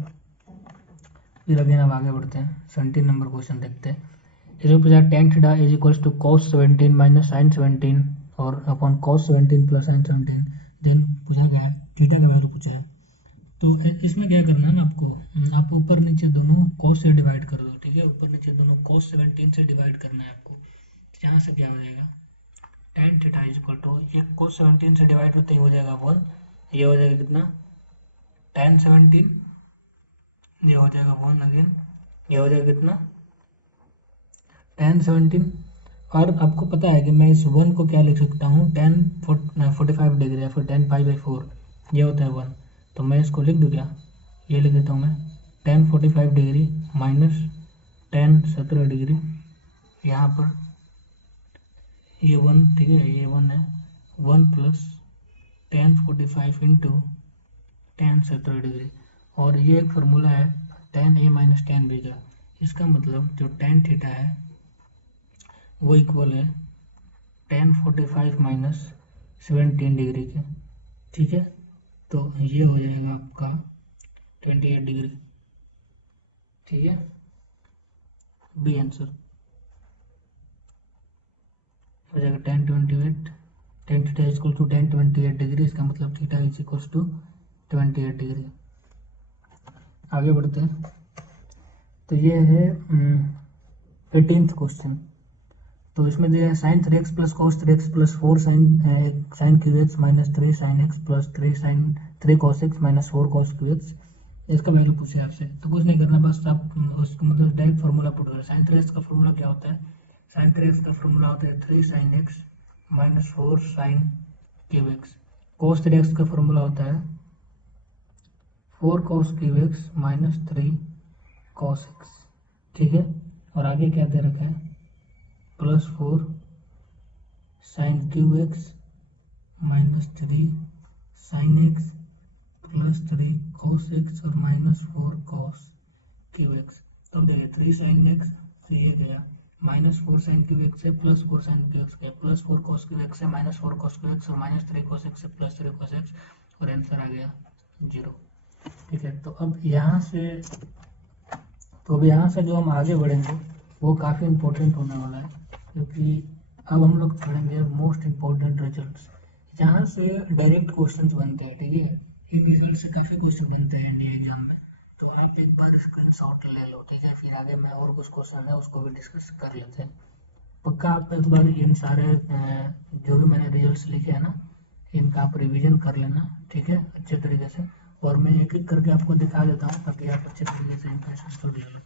फिर अगेन अब आगे बढ़ते हैं, 17 नंबर क्वेश्चन देखते हैं। इसमें पूछा tan theta is equals to cos 17 minus sin 17 और upon cos 17 plus sin 17। Then पूछा गया है थीटा का वैल्यू पूछा है। तो इसमें क्या करना है ना आपको, आप ऊपर नीचे दोनों cos से डिवाइड कर दो, ठीक है। ऊपर नीचे दोनों cos 17 से डिवाइड करना है आपको। यहाँ से क्या हो जाएगा, tan theta is equal to, ये cos 17 से डिवाइड होते ही हो जाएगा 1। ये हो जाएगा कितना tan 17, ये हो जाएगा 1 अगेन, ये हो जाएगा कितना tan 17। और आपको पता है कि मैं इस 1 को क्या लिख सकता हूँ, tan 45 डिग्री या फिर tan π/4, ये होता है 1। तो मैं इसको लिख दूँ क्या, ये लिख देता हूँ मैं tan 45 degree minus tan 17 degree. यहाँ पर ये 1, ठीक है, ये 1 है, 1 plus tan 45 into tan 17 degree. और ये एक फार्मूला है tan a minus tan b का। इसका मतलब जो tan थीटा है वो इक्वल है tan 45 माइनस 17 डिग्री के, ठीक है। तो ये हो जाएगा आपका 28 डिग्री, ठीक है, बी आंसर हो जाएगा tan 28। tan theta is equal to tan 28 degree, इसका मतलब theta is equal to 28 degree. आगे बढ़ते हैं। तो ये है 18th क्वेश्चन। तो इसमें दिया है sine 3x plus cos 3x plus 4 sine cube X minus 3 sine X plus 3 cos X minus 4 cos cube X. इसका वैल्यू पूछे आपसे, तो कुछ नहीं करना, बस आप उसका मतलब डायरेक्ट फार्मूला पुट करें। साइन 3x का फार्मूला क्या होता है, साइन 3x का फार्मूला होता है 3 sine X minus 4 sine cube X. Cos 3x का फार्मूला होता है 4 cos cube X minus 3 cos X, ठीक है। और आगे क्या दे रखा है, plus 4 sine cube X minus 3 sine X plus 3 cos X और माइनस 4 कॉस क्यू एक्स। तो देखिए 3 साइन एक्स से ये गया, माइनस 4 साइन क्यू एक्स से प्लस 4 साइन क्यू एक्स गया, प्लस 4 कॉस क्यू एक्स से माइनस 4 कॉस क्यू एक्स और माइनस 3 कॉस एक्स से प्लस 3 कॉस एक्स, और आंसर आ गया 0, ठीक है। तो अब यहाँ से जो हम आगे बढ़ेंगे वो काफ़ी इंपॉर्टेंट होने वाला है, क्योंकि अब हम लोग पढ़ेंगे मोस्ट इम्पोर्टेंट रिजल्ट्स। यहाँ से डायरेक्ट क्वेश्चंस बनते हैं, ठीक है। इन रिजल्ट से काफ़ी क्वेश्चन बनते हैं इंडिया एग्जाम में। तो आप एक बार स्क्रीनशॉट ले लो, ठीक है। फिर आगे मैं और कुछ क्वेश्चन है उसको भी डिस्कस कर लेते हैं। पक्का आप एक बार इन सारे जो भी मैंने रिजल्ट्स लिखे हैं ना, इनका आप रिवीजन कर लेना, ठीक है, अच्छे तरीके से। और मैं एक एक करके आपको दिखा देता हूँ ताकि आप अच्छे तरीके से इंप्रेशन कर लेना।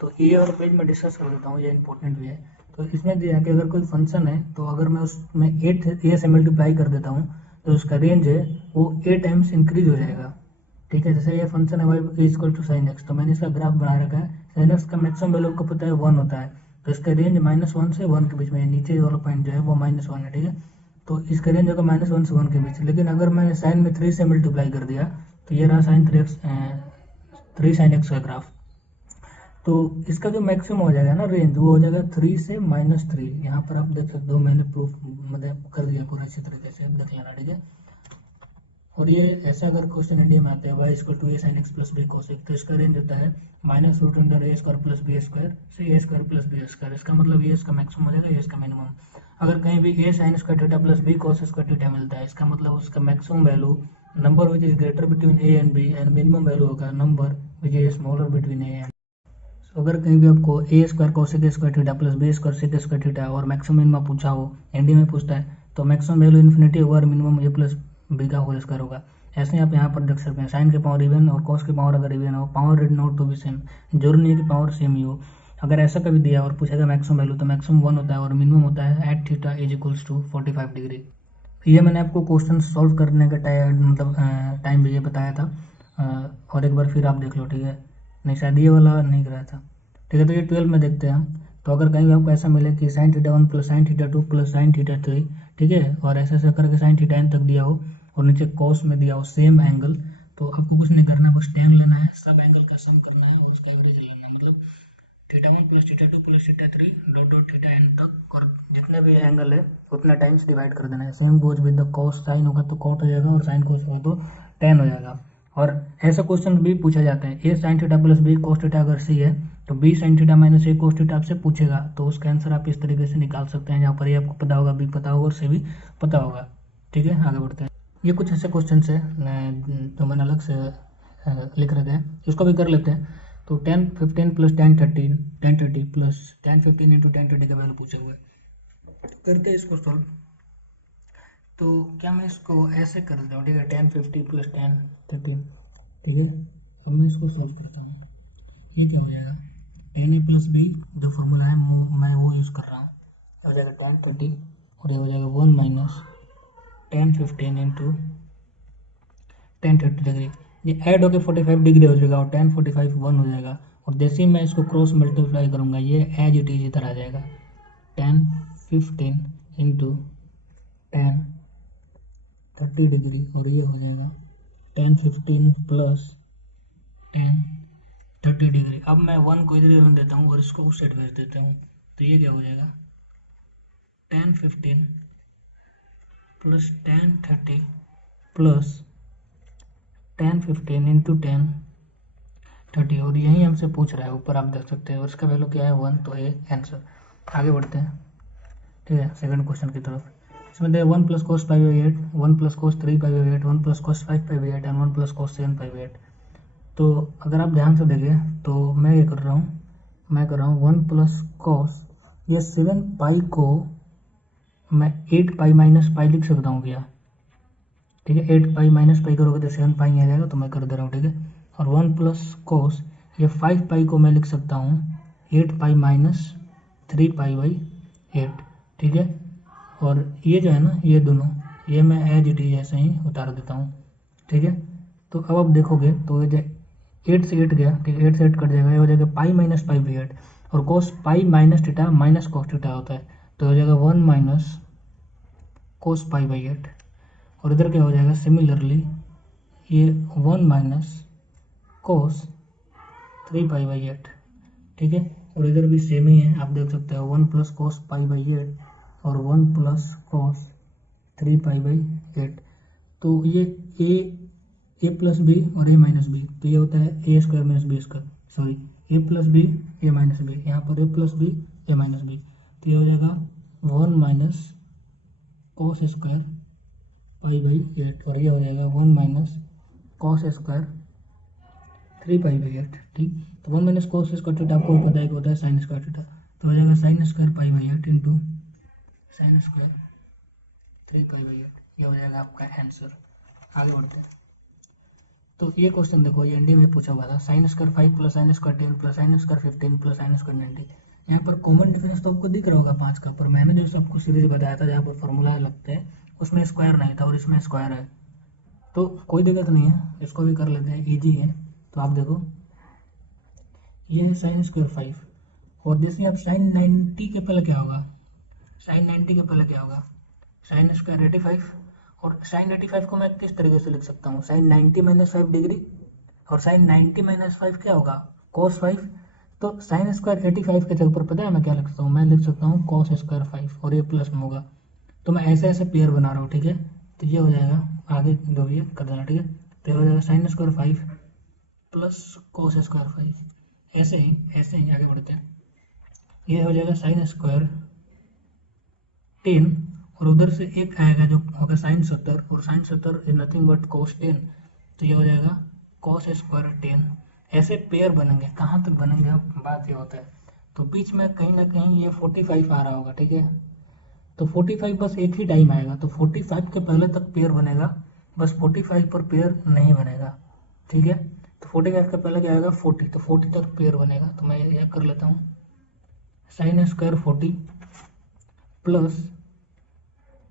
तो ये और पेज में डिस्कस कर देता हूँ, ये इंपॉर्टेंट भी है। तो इसमें दिया है कि अगर कोई फंक्शन है तो अगर मैं उसमें 8 ए से मल्टीप्लाई कर देता हूँ तो उसका रेंज है वो 8 टाइम्स इंक्रीज हो जाएगा, ठीक है। जैसे ये फंक्शन है y equal to sine X, तो मैंने इसका ग्राफ बना रखा है। साइन एक्स का मैक्सिमम वैल्यू आपको पता है 1 होता है, तो इसका रेंज -1 से 1 के बीच में, नीचे वाला पॉइंट जो है वो -1 है, ठीक है। तो इसका रेंज होगा -1 से 1 के बीच। लेकिन अगर मैंने साइन में 3 से मल्टीप्लाई कर दिया तो ये रहा साइन 3 साइन एक्स का ग्राफ। तो इसका जो मैक्सिमम हो जाएगा ना रेंज, वो हो जाएगा 3 से -3। यहाँ पर आप देख सकते हो, मैंने प्रूफ मतलब कर दिया पूरा अच्छी तरीके से, देख लेना, ठीक है। और ये ऐसा अगर क्वेश्चन इंडिया में आता है y equal to A sine X plus B cos X, तो इसका रेंज होता है -√a² प्लस बी स्क्वायर से a² प्लस बी स्क्वायर। इसका मतलब ये इसका मैक्सिमम हो जाएगा, ये इसका मिनिमम। अगर कहीं भी a sine square theta plus b cos square theta मिलता है, इसका मतलब उसका maximum value number which is greater between a and b, and minimum value होगा number which is smaller between a and. तो अगर कहीं भी आपको A square cosec square theta plus B square sec square theta और maximum minimum पूछा हो, ND में पूछता है, तो मैक्सिमम वैल्यू इन्फिनिटी होगा और मिनिमम ए प्लस बी का होल स्क्वायर होगा। ऐसे ही आप यहाँ पर देख सकते हैं, साइन के पावर इवन और कॉस के पावर अगर इवन हो, power is not to be same, जरूरी नहीं है कि पावर सेम ही हो। अगर ऐसा कभी दिया और पूछेगा मैक्सिमम वैल्यू, तो मैक्सिमम 1 होता है और मिनिमम होता है at theta is equals to 45 degree. ये मैंने आपको क्वेश्चन सॉल्व करने का टाइम भी ये बताया था, और एक बार फिर आप देख लो, ठीक है। नहीं, शायद ये वाला नहीं कराया था, ठीक है। तो ये 12 में देखते हैं हम। तो अगर कहीं भी आपको ऐसा मिले कि sine theta 1 plus sine theta 2 plus sine theta 3, ठीक है, और ऐसे ऐसे करके साइन थीटा n तक दिया हो और नीचे कॉस में दिया हो सेम एंगल, तो आपको कुछ नहीं करना है, बस tan लेना है, सब एंगल का सम करना है और उसका एवरेज लेना है। मतलब theta 1 plus theta 2 plus theta 3 dot dot theta n तक, और जितने भी एंगल है उतना टाइम्स डिवाइड कर देना है। Same goes with the cos, sine होगा तो कॉट हो जाएगा और साइन कोस होगा तो tan हो जाएगा। और ऐसा क्वेश्चन भी पूछा जाता है, A sine theta plus B cos theta अगर सी है तो B sine theta minus A cos theta आपसे पूछेगा, तो उसका आंसर आप इस तरीके से निकाल सकते हैं, जहाँ पर ये आपको पता होगा, बी पता होगा और सी भी पता होगा, ठीक है। आगे बढ़ते हैं। ये कुछ ऐसे क्वेश्चन है जो मैंने अलग से लिख रखे हैं, इसको भी कर लेते हैं। तो 10 15 प्लस 10 13 10 30 प्लस 10 15 इंटू 10 30 का वैल्यू पूछा हुआ है। करते हैं इसको सॉल्व। तो क्या मैं इसको ऐसे कर देता हूँ, ठीक है, 10 50 प्लस 10 13, ठीक है। अब मैं इसको सॉल्व करता हूँ। ये क्या हो जाएगा, टेन ए प्लस बी जो फॉर्मूला है मैं वो यूज़ कर रहा हूँ, हो जाएगा 10 20 और ये हो जाएगा 1 माइनस 10 15 इंटू 10 30 डिग्री। ये ऐड होकर 45 डिग्री हो जाएगा और 10 45 1 हो जाएगा। और जैसे ही मैं इसको क्रॉस मल्टीप्लाई करूँगा, ये एज इट इज इधर आ जाएगा, 10 15 इंटू 10 30 डिग्री और ये हो जाएगा 10 15 प्लस 10 30 डिग्री। अब मैं 1 को इधर रन देता हूँ और इसको उस साइड भेज देता हूँ, तो ये क्या हो जाएगा 10 15 प्लस 10 30 प्लस 10 15 इंटू 10 30, और यही हमसे पूछ रहा है, ऊपर आप देख सकते हैं, और इसका वैल्यू क्या है 1, तो ये आंसर। आगे बढ़ते हैं, ठीक है, सेकंड क्वेश्चन की तरफ। इसमें दे 1 plus cos 5/8, 1 plus cos 3/8, 1 plus cos 5/8 and 1 plus cos 7/8। तो अगर आप ध्यान से देखें तो मैं ये कर रहा हूँ, 1 प्लस कॉस, ये 7 पाई को मैं 8 पाई माइनस पाई लिख सकता हूँ क्या, ठीक है। 8 पाई माइनस पाई करोगे तो 7 पाई आ जाएगा, तो मैं कर दे रहा हूँ, ठीक है। और 1 प्लस कोस, ये 5 पाई को मैं लिख सकता हूँ 8 पाई माइनस 3 पाई बाई 8, ठीक है। और ये जो है ना, ये दोनों, ये मैं एज इट इज ऐसे ही उतार देता हूँ, ठीक है। तो अब आप देखोगे तो ये 8 से 8 गया, ठीक है, 8 से 8 कट जाएगा, ये हो जाएगा पाई माइनस पाई बाई 8, और cos pi minus theta minus cos theta होता है, तो हो जाएगा 1 माइनस कोस पाई बाई 8। और इधर क्या हो जाएगा, सिमिलरली ये 1 माइनस कोस 3 पाई बाई 8, ठीक है। और इधर भी सेम ही है, आप देख सकते हो 1 प्लस कोस पाई बाई 8 और 1 प्लस कोस 3 पाई बाई 8। तो ये ए प्लस बी और ए माइनस बी, तो ये होता है A square minus B square, sorry A plus B A minus B, यहाँ पर A plus B A minus B, तो ये हो जाएगा 1 minus cos square pi by 8 और ये हो जाएगा 1 minus cos square 3 pi by 8, ठीक। तो 1 माइनस कोस स्क्वायर थीटा आपको पता है कि होता है साइन स्क्वायर थीटा, तो हो जाएगा sine square pi by 8 into sine square 3 pi by 8, ये हो जाएगा आपका आंसर। आगे बढ़ते हैं। तो ये क्वेश्चन देखो, ये एनडी में पूछा हुआ था, sine square 5 plus sine square 10 plus sine square 15 plus sine square 90। यहाँ पर कॉमन डिफरेंस तो आपको दिख रहा होगा 5 का, पर मैंने जो सबको सीरीज बताया था जहाँ पर फॉर्मूला लगते हैं उसमें स्क्वायर नहीं था और इसमें स्क्वायर है, तो कोई दिक्कत नहीं है, इसको भी कर लेते हैं, ईजी है। तो आप देखो, ये है साइन स्क्वायर 5, और जैसे आप साइन 90 के पहले क्या होगा, साइन 90 के पहले क्या होगा, साइन स्क्वायर 85, और साइन 85 को मैं किस तरीके से लिख सकता हूँ, साइन 90 माइनस 5 डिग्री, और साइन 90 माइनस 5 क्या होगा, कॉस 5। तो साइन स्क्वायर 85 के जगह पर पता है मैं क्या लिख सकता हूँ, मैं लिख सकता हूँ कॉस स्क्वायर 5 और ये प्लस में होगा। तो मैं ऐसे ऐसे पेयर बना रहा हूँ, ठीक है। तो ये हो जाएगा, आगे जो भी है कर देना, ठीक है। तो ये हो जाएगा sine square 5 plus cos square 5, ऐसे ही आगे बढ़ते हैं। ये हो जाएगा साइन स्क्वायर 10 और उधर से एक आएगा जो होगा साइन 70, और sine 70 is nothing but cos 10, तो ये हो जाएगा कॉस स्क्वायर 10 ऐसे पेयर बनेंगे, कहाँ तक बनेंगे अब बात ये होता है। तो बीच में कहीं ना कहीं ये 45 आ रहा होगा, ठीक है। तो 45 बस एक ही टाइम आएगा, तो 45 के पहले तक पेयर बनेगा, बस 45 पर पेयर नहीं बनेगा, ठीक है। तो 45 के पहले क्या आएगा 40, तो 40 तक पेयर बनेगा। तो मैं यह कर लेता हूँ, sine square 40 plus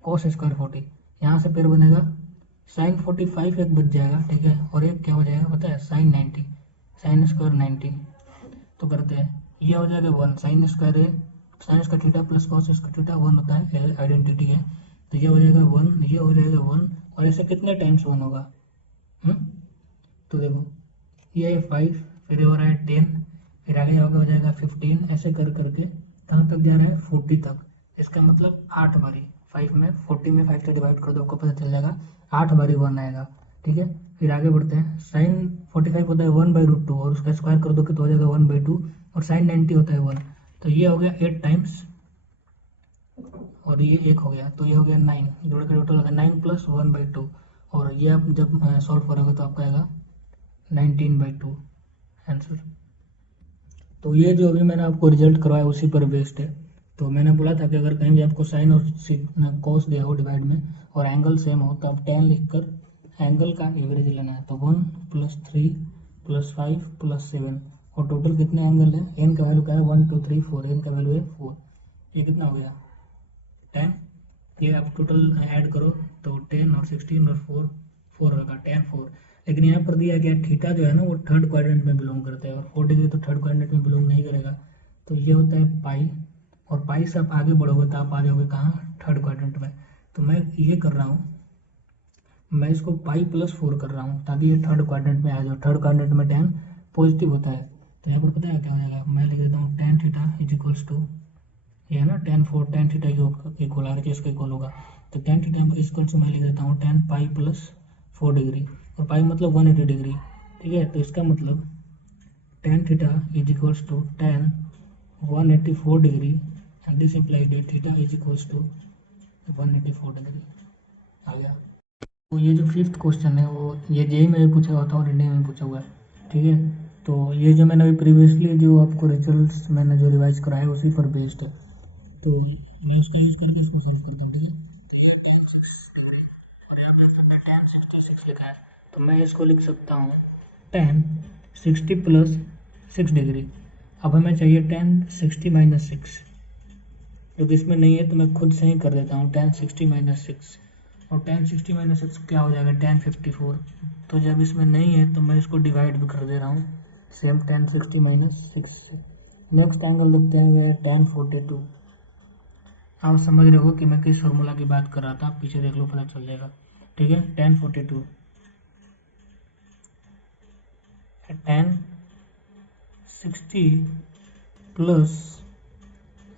cos square 40, यहाँ से पेयर बनेगा साइन 45 एक बच जाएगा, ठीक है। और एक क्या हो जाएगा पता है, साइन 90, साइन स्क्वायर 90। तो करते हैं, ये हो जाएगा 1 साइन स्क्वायर है, sign square theta plus cos square theta 1 होता है, आइडेंटिटी है। तो ये हो जाएगा 1, ये हो जाएगा 1, और ऐसे कितने टाइम्स 1 होगा। तो देखो ये 5, फिर ये हो रहा है 10, फिर आगे हो जाएगा 15, ऐसे कर करके कहाँ तक जा रहा है 40 तक। इसका मतलब 8 बारी 5 में 40 में 5 से डिवाइड कर दो, आपको पता चल जाएगा 8 बारी 1 आएगा, ठीक है। फिर आगे बढ़ते हैं, साइन 45 होता है 1/√2, और उसका स्क्वायर कर दो तो हो जाएगा 1/2, और साइन 90 होता है 1। तो ये हो गया 8 टाइम्स, और ये 1 हो गया, तो ये हो गया 9, जोड़ के टोटल होगा 9 + 1/2, और ये आप जब सॉल्व करोगे तो आपका आएगा 19/2 आंसर। तो ये जो अभी मैंने आपको रिजल्ट करवाया उसी पर बेस्ड है। तो मैंने बोला था कि अगर कहीं भी आपको साइन और कॉस दिया हो डिवाइड में और एंगल सेम हो तो आप tan लिखकर एंगल का एवरेज लेना है। तो 1 + 3 + 5 + 7, और टोटल कितने एंगल है, एन का वैल्यू क्या है 1 2 3 4, एन का वैल्यू है 4। ये कितना हो गया 10, ये आप टोटल ऐड करो तो 10 और 16 और 4 4 होगा, tan 4। लेकिन यहाँ पर दिया गया थीटा जो है ना वो थर्ड क्वाड्रेंट में बिलोंग करता है, और 4 डिग्री तो थर्ड क्वाड्रेंट में बिलोंग नहीं करेगा। तो ये होता है पाई, और पाई से आप आगे बढ़ोगे तो आप आ जाओगे कहाँ, थर्ड क्वाड्रेंट में। तो मैं ये कर रहा हूँ, मैं इसको पाई +4 कर रहा हूँ ताकि ये थर्ड क्वाड्रेंट में आ जाओ। थर्ड क्वाड्रेंट में tan पॉजिटिव होता है। तो यहाँ पर पता है क्या हो जाएगा, मैं लिख देता हूँ tan थीटा = ये है ना tan थीटा इक्वल आर इसका इक्वल होगा। तो tan थीटा इक्वल टू मैं लिख देता हूँ tan पाई +4 डिग्री, और पाई मतलब 180 डिग्री, ठीक है। तो इसका मतलब tan theta = tan 184 degree, and this implies that theta = 184 degree. आ गया। तो ये जो 5th क्वेश्चन है वो ये जेईई में भी पूछा हुआ था और इंडिया में भी पूछा हुआ है, ठीक है। तो ये जो मैंने अभी प्रीवियसली जो आपको रिजल्ट्स मैंने जो रिवाइज कराया उसी पर बेस्ड है। तो मैं उसका यूज़ करके इसको सॉल्व कर दूँगा, और यहाँ पे हमने tan 66 लिखा है, तो मैं इसको लिख सकता हूँ tan 60 + 6 डिग्री। अब हमें चाहिए tan 60 - 6, जो कि इसमें नहीं है तो मैं खुद से ही कर देता हूँ tan 60 - 6, और tan 60 - 6 क्या हो जाएगा tan 54। तो जब इसमें नहीं है तो मैं इसको डिवाइड भी कर दे रहा हूँ सेम tan 60 - 6 से। नेक्स्ट एंगल देखते हैं tan 42। आप समझ रहे हो कि मैं किस फार्मूला की बात कर रहा था, पीछे देख लो पता चल जाएगा, ठीक है। tan 42 tan 60 +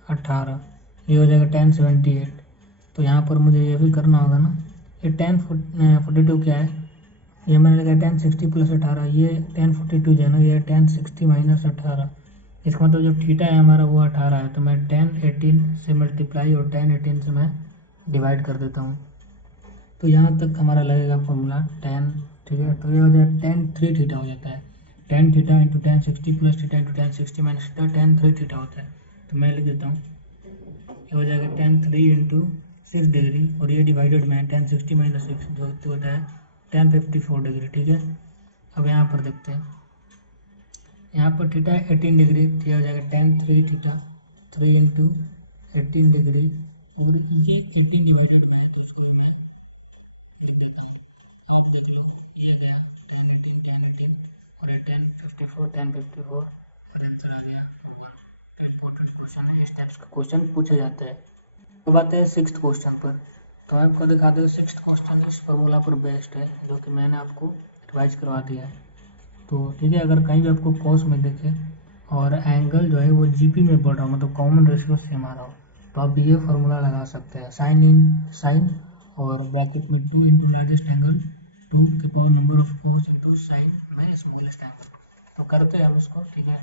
18, ये हो जाएगा tan 78। तो यहाँ पर मुझे ये भी करना होगा ना, ये tan 42 क्या है, ये मैंने लिखा tan 60 + 18, ये tan 42 जो है ना ये tan 60 - 18। इसका मतलब जो थीटा है हमारा वो 18 है, तो मैं tan 18 से मल्टीप्लाई और tan 18 से मैं डिवाइड कर देता हूँ। तो यहाँ तक हमारा लगेगा फॉर्मूला tan, ठीक है। तो ये हो जाएगा tan 3 थीटा हो जाता है, tan theta × tan 60 + theta × tan 60 - theta tan 3 theta होता है। तो मैं लिख देता हूँ, ये हो जाएगा tan 3 × 6 डिग्री, और ये डिवाइडेड में tan 60 - 6 जो होता है tan 54 डिग्री, ठीक है। अब यहाँ पर देखते हैं, यहाँ पर थीटा 18 डिग्री, तो ये हो जाएगा tan 3 थीटा 3 × 18 डिग्री, और ये 18 डिवाइडेड में है तो इसको मैं लिख देता हूँ, आप देख लो ये गया tan 18 tan 18, और ये tan 54 और आंसर आ गया। इम्पोर्टेंट क्वेश्चन है, इस टाइप्स का क्वेश्चन पूछा जाता है। अब आते हैं 6th क्वेश्चन पर। तो आपको दिखा दो 6th क्वेश्चन इस फार्मूला पर बेस्ड है जो कि मैंने आपको रिवाइज करवा दिया है। तो ठीक है, अगर कहीं भी आपको कॉस में देखे और एंगल जो है वो जीपी में बढ़ रहा हो, मतलब कॉमन रेशियो सेम आ रहा हो, तो आप ये फार्मूला लगा सकते हैं, साइन और ब्रैकेट में 2 × लार्जेस्ट एंगल 2 के power number of cos × sine में स्मॉलेस्ट एंगल। तो करते हैं हम इसको, ठीक है।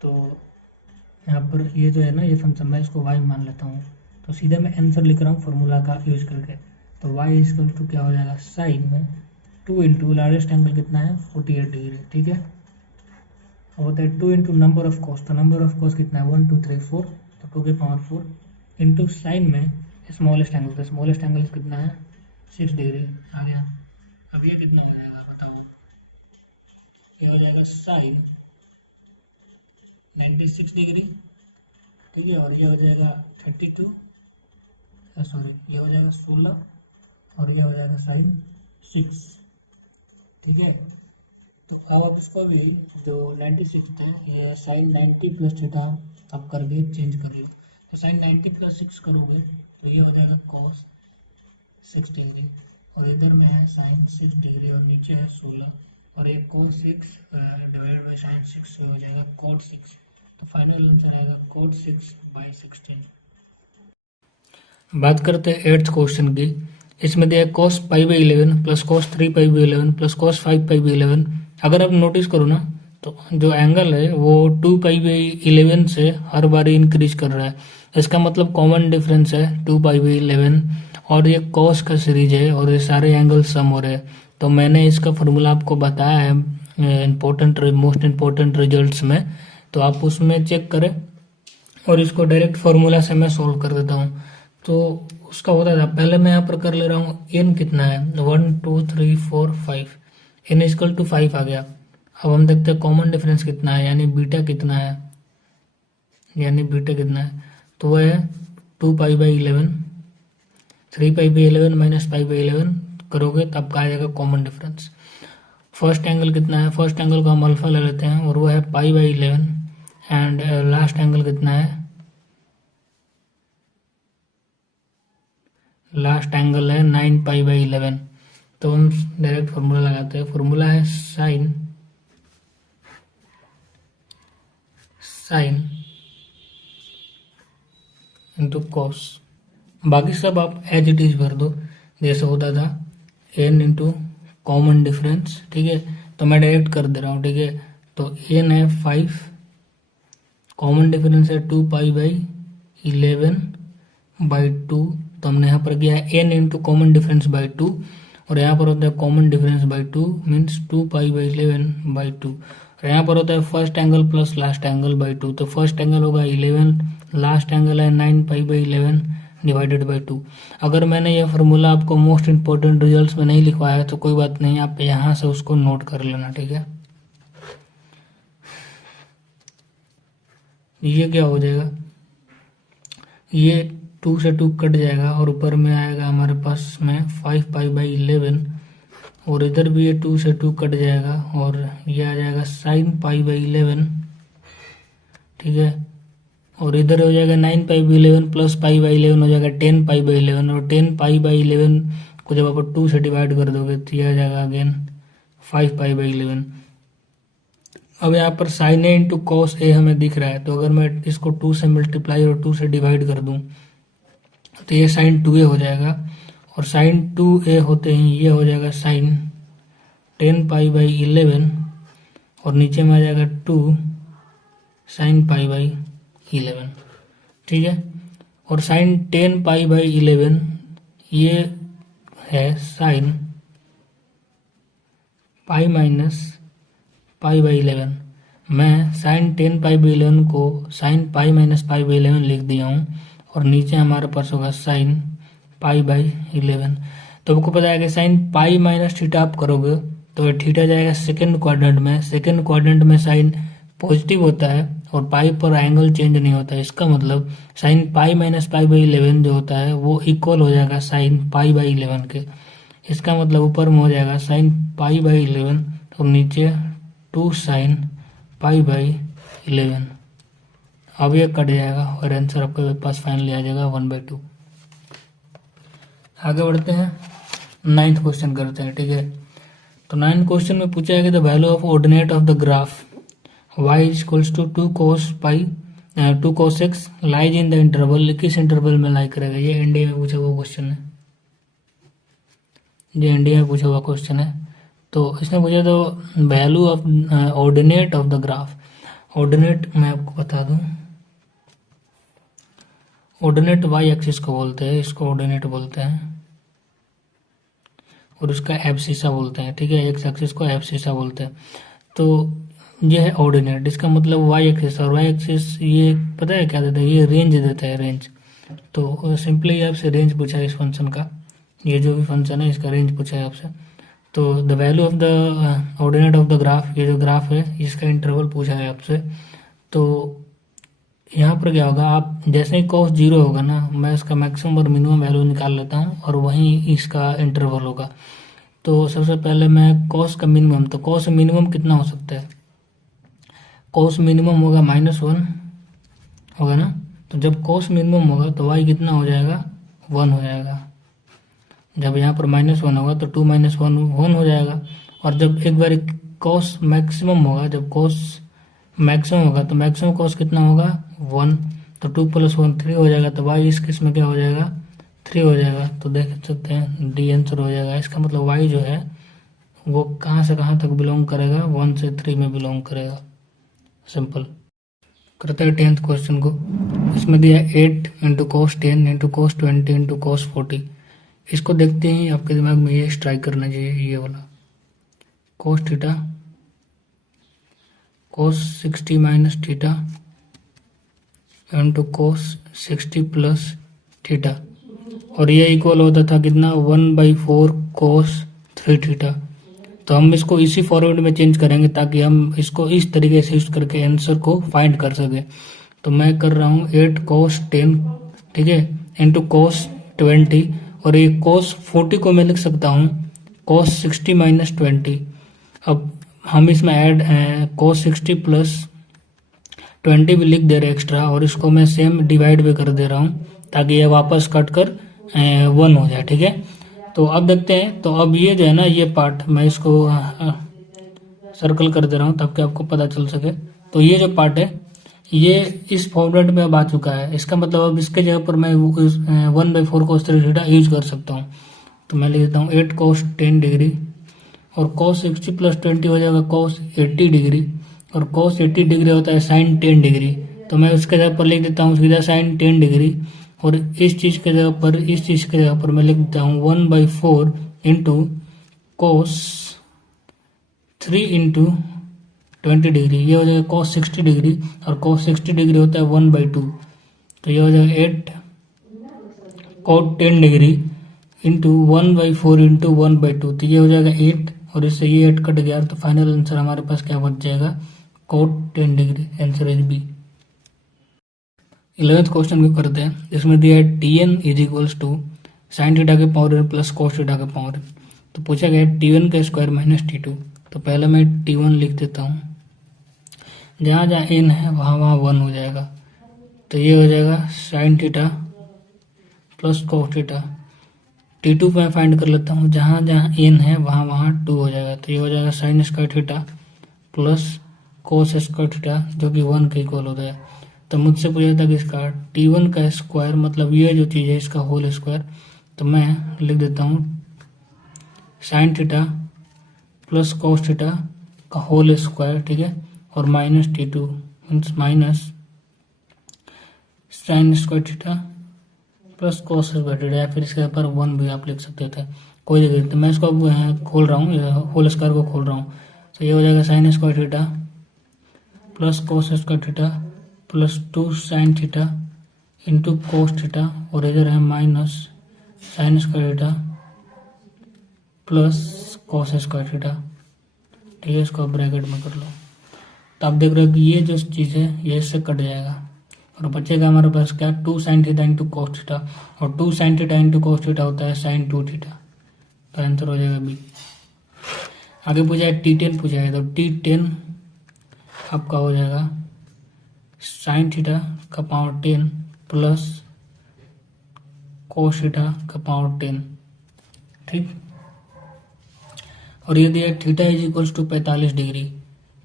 तो यहाँ पर ये जो है ना ये फंक्शन मैं इसको y मान लेता हूँ, तो सीधे मैं आंसर लिख रहा हूँ फार्मूला का यूज करके। तो y = क्या हो जाएगा साइन में 2 × लार्जेस्ट एंगल कितना है 48 डिग्री, ठीक है। होता है 2 इंटू नंबर ऑफ कॉस, तो नंबर ऑफ कॉस कितना है 1 2 3 4, तो 2 की पावर 4 इंटू साइन में स्मॉलेस्ट एंगल, तो स्मॉलेस्ट एंगल कितना है 6 डिग्री आ गया। अब ये कितना हो जाएगा बताओ, ये हो जाएगा साइन 96 डिग्री, ठीक है, और ये हो जाएगा 32, सॉरी ये हो जाएगा 16, और ये हो जाएगा साइन 6, ठीक है। तो अब आप इसको भी जो 96 है ये साइन 90 प्लस थीटा आप करके चेंज कर लो, तो साइन 90 प्लस 6 करोगे तो ये हो जाएगा कॉस 6 डिग्री, और इधर में है साइन 6 डिग्री और नीचे है 16, और एक कॉस 6 डिवाइड बाई साइन 6 हो जाएगा कॉट 6, तो फाइनल आंसर आएगा कॉट 6/16। बात करते हैं 8th क्वेश्चन की। इसमें दिया है cos π/11 plus cos 3π/11 plus cos 5π/11। अगर आप नोटिस करो ना तो जो एंगल है वो 2π/11 से हर बार इंक्रीज कर रहा है, इसका मतलब कॉमन डिफरेंस है 2π/11, और ये cos का सीरीज है और ये सारे एंगल सम हो रहे हैं। तो मैंने इसका फॉर्मूला आपको बताया है मोस्ट इम्पोर्टेंट रिजल्ट्स में, तो आप उसमें चेक करें, और इसको डायरेक्ट फार्मूला से मैं सोल्व कर देता हूँ। तो उसका होता था, पहले मैं यहाँ पर कर ले रहा हूँ एन कितना है 1 2 3 4 5, एन इक्वल टू 5 आ गया। अब हम देखते हैं कॉमन डिफरेंस कितना है, यानी बीटा कितना है, तो वह है 2π/11, 3π/11 माइनस π/11 करोगे तब आपका आ जाएगा कॉमन डिफरेंस। फर्स्ट एंगल कितना है, फर्स्ट एंगल को हम अल्फा ले लेते हैं और वो है π/11, एंड लास्ट एंगल कितना है, लास्ट एंगल है 9π/11। तो हम डायरेक्ट फॉर्मूला लगाते हैं, फॉर्मूला है साइन इंटू कॉस, बाकी सब आप एज इट इज भर दो जैसे होता था, एन इंटू कॉमन डिफरेंस, ठीक है। तो मैं डायरेक्ट कर दे रहा हूँ, ठीक है। तो एन है 5, कॉमन डिफरेंस है 2π/11/2, तो हमने यहाँ पर किया है N into common difference by 2, और यहाँ पर होता है कॉमन डिफरेंस बाई 2 मीन्स 2π/11/2, और यहाँ पर होता है first angle plus last angle by 2, तो फर्स्ट एंगल होगा 11, लास्ट एंगल है 9π/11 डिवाइडेड बाई 2। अगर मैंने ये फार्मूला आपको मोस्ट इंपॉर्टेंट रिजल्ट्स में नहीं लिखवाया है तो कोई बात नहीं, आप यहाँ से उसको नोट कर लेना, ठीक है। ये क्या हो जाएगा, ये 2 से 2 कट जाएगा और ऊपर में आएगा हमारे पास में 5π/11, और इधर भी ये 2 से 2 कट जाएगा और ये आ जाएगा साइन π/11, ठीक है। और इधर हो जाएगा 9π/11 प्लस π/11 हो जाएगा 10π/11, और 10π/11 को जब आप 2 से डिवाइड कर दोगे तो ये आ जाएगा अगेन 5π/11। अब यहाँ पर साइन ए इंटू कॉस ए हमें दिख रहा है, तो अगर मैं इसको 2 से मल्टीप्लाई और 2 से डिवाइड कर दूं तो ये साइन 2a हो जाएगा, और साइन 2a होते ही ये हो जाएगा साइन 10π/11, और नीचे में आ जाएगा 2 साइन π/11, ठीक है। और साइन 10π/11 ये है साइन पाई माइनस π/11। मैं साइन 10π/11 को साइन पाई माइनस π/11 लिख दिया हूँ, और नीचे हमारे पास होगा साइन π/11। तो आपको पता है कि साइन पाई माइनस थीटा आप करोगे तो थीटा जाएगा सेकंड क्वाड्रेंट में, सेकंड क्वाड्रेंट में साइन पॉजिटिव होता है और पाई पर एंगल चेंज नहीं होता है। इसका मतलब साइन पाई माइनस π/11 जो होता है वो इक्वल हो जाएगा साइन π/11 के। इसका मतलब ऊपर में हो जाएगा साइन π/11 और नीचे 2 साइन π/11। अब ये कट जाएगा और आंसर आपके पास फाइनली आ जाएगा 1/2। आगे बढ़ते हैं, 9th क्वेश्चन करते हैं, ठीक है। तो 9th क्वेश्चन में पूछा है कि the value of ordinate of the graph y equals to 2 cos x lies in the interval, किस इंटरवल में लाई करेगा। ये इंडिया में पूछा हुआ क्वेश्चन है, ये इंडिया में पूछा हुआ क्वेश्चन है। तो इसने पूछा तो value of ordinate of the graph. Ordinate मैं आपको बता दूं, ऑर्डिनेट वाई एक्सिस को बोलते हैं, इसको ऑर्डिनेट बोलते हैं, और उसका एब्सिसा बोलते हैं, ठीक है। एक्स एक्सिस को एब्सिसा बोलते हैं। तो ये है ऑर्डिनेट, इसका मतलब वाई एक्सिस, और वाई एक्सिस ये पता है क्या देता है, ये रेंज देता है, रेंज। तो सिंपली आपसे रेंज पूछा है इस फंक्शन का, ये जो भी फंक्शन है इसका रेंज पूछा है आपसे। तो the value of the ordinate of the graph, ये जो ग्राफ है इसका इंटरवल पूछा है आपसे। तो यहाँ पर क्या होगा, आप जैसे ही कॉस जीरो होगा ना, मैं इसका मैक्सिमम और मिनिमम वैल्यू निकाल लेता हूँ और वहीं इसका इंटरवल होगा। तो सबसे पहले मैं कॉस का मिनिमम, तो कॉस मिनिमम कितना हो सकता है, कॉस मिनिमम होगा -1 होगा ना। तो जब कॉस मिनिमम होगा तो वाई कितना हो जाएगा, 1 हो जाएगा। जब यहाँ पर -1 होगा तो 2 - 1 1 हो जाएगा। और जब एक बार कॉस मैक्सिमम होगा, जब कॉस मैक्सिमम होगा तो मैक्सिमम कॉस कितना होगा, 1। तो 2 + 1 3 हो जाएगा। तो वाई इस केस में क्या हो जाएगा, 3 हो जाएगा। तो देख सकते हैं डी आंसर हो जाएगा। इसका मतलब वाई जो है वो कहाँ से कहाँ तक बिलोंग करेगा, 1 से 3 में बिलोंग करेगा। सिंपल। करते हैं 10th क्वेश्चन को। इसमें दिया 8 × cos 10 × cos 20 × cos 40। इसको देखते ही आपके दिमाग में ये स्ट्राइक करना चाहिए, ये वाला cos theta cos 60 - theta × cos 60 + theta, और ये इक्वल होता था कितना, 1/4 cos 3 थीटा। तो हम इसको इसी फॉर्मेट में चेंज करेंगे ताकि हम इसको इस तरीके से यूज करके आंसर को फाइंड कर सके। तो मैं कर रहा हूँ 8 cos 10, ठीक है, × cos 20, और ये cos 40 को मैं लिख सकता हूँ cos 60 - 20। अब हम इसमें ऐड cos 60 + 20 भी लिख दे रहे एक्स्ट्रा, और इसको मैं सेम डिवाइड भी कर दे रहा हूँ ताकि ये वापस कट कर 1 हो जाए, ठीक है। तो अब देखते हैं। तो अब ये जो है ना, ये पार्ट मैं इसको सर्कल कर दे रहा हूँ ताकि आपको पता चल सके। तो ये जो पार्ट है ये इस फॉर्मेट में अब आ चुका है। इसका मतलब अब इसके जगह पर मैं 1/4 cos 3 थीटा यूज कर सकता हूँ। तो मैं लिख देता हूँ 8 cos 10 डिग्री, और cos 60 + 20 हो जाएगा cos 80 डिग्री, और cos 80 डिग्री होता है sin 10 डिग्री। तो मैं उसके जगह पर लिख देता हूँ सीधा sin 10 डिग्री, और इस चीज़ के जगह पर, इस चीज़ के जगह पर मैं लिख देता हूँ 1/4 × cos 3 × 20 डिग्री। ये हो जाएगा cos 60 डिग्री, और cos 60 डिग्री होता है 1/2। तो ये हो जाएगा 8 cos 10 डिग्री × 1/4 × 1/2। तो ये हो जाएगा 8, और इससे ये 8 कट गया। तो फाइनल आंसर हमारे पास क्या बच जाएगा, cos 10 degree. Answer is B. 11th question को करते हैं। इसमें दिया है Tn = sin थीटा के पावर n + cos थीटा के पावर n। तो पूछा गया है T1 का स्क्वायर - T2। तो पहले मैं T1 लिख देता हूँ, जहाँ जहाँ n है वहाँ वहाँ 1 हो जाएगा। तो ये हो जाएगा sin theta + cos theta. T2 मैं फाइंड कर लेता हूँ, जहाँ जहाँ n है वहाँ वहाँ 2 हो जाएगा। तो ये हो जाएगा sin square theta + cos square theta, जो कि 1 के इक्वल होता है। तो मुझसे पूछा था कि इसका T1 का स्क्वायर, मतलब ये जो चीज़ है इसका होल स्क्वायर। तो मैं लिख देता हूँ sin थीटा + cos थीटा का होल स्क्वायर, ठीक है, और -T2 means minus sin square theta + cos square theta, या फिर इसके ऊपर 1 भी आप लिख सकते थे, कोई दिक्कत नहीं। मैं इसको खोल रहा हूँ, होल स्क्वायर को खोल रहा हूँ। तो ये हो जाएगा sin square theta + cos square theta +2 sin theta × cos theta, और इधर है minus sin square theta + cos square theta, ठीक है। इसको ब्रैकेट में कर लो। तो आप देख रहे हो कि ये जो चीज़ है ये इससे कट जाएगा, और बचेगा हमारे पास क्या, 2 sin थीटा × cos थीटा, और 2 sin थीटा × cos थीटा होता है sin 2 थीटा। तो आंसर हो जाएगा बी। आगे पूछा है T10 पूछा है। तो T10 आपका हो जाएगा sin थीटा का पावर 10 + cos थीटा का पावर 10, ठीक। और ये दिया थीटा = 45 डिग्री।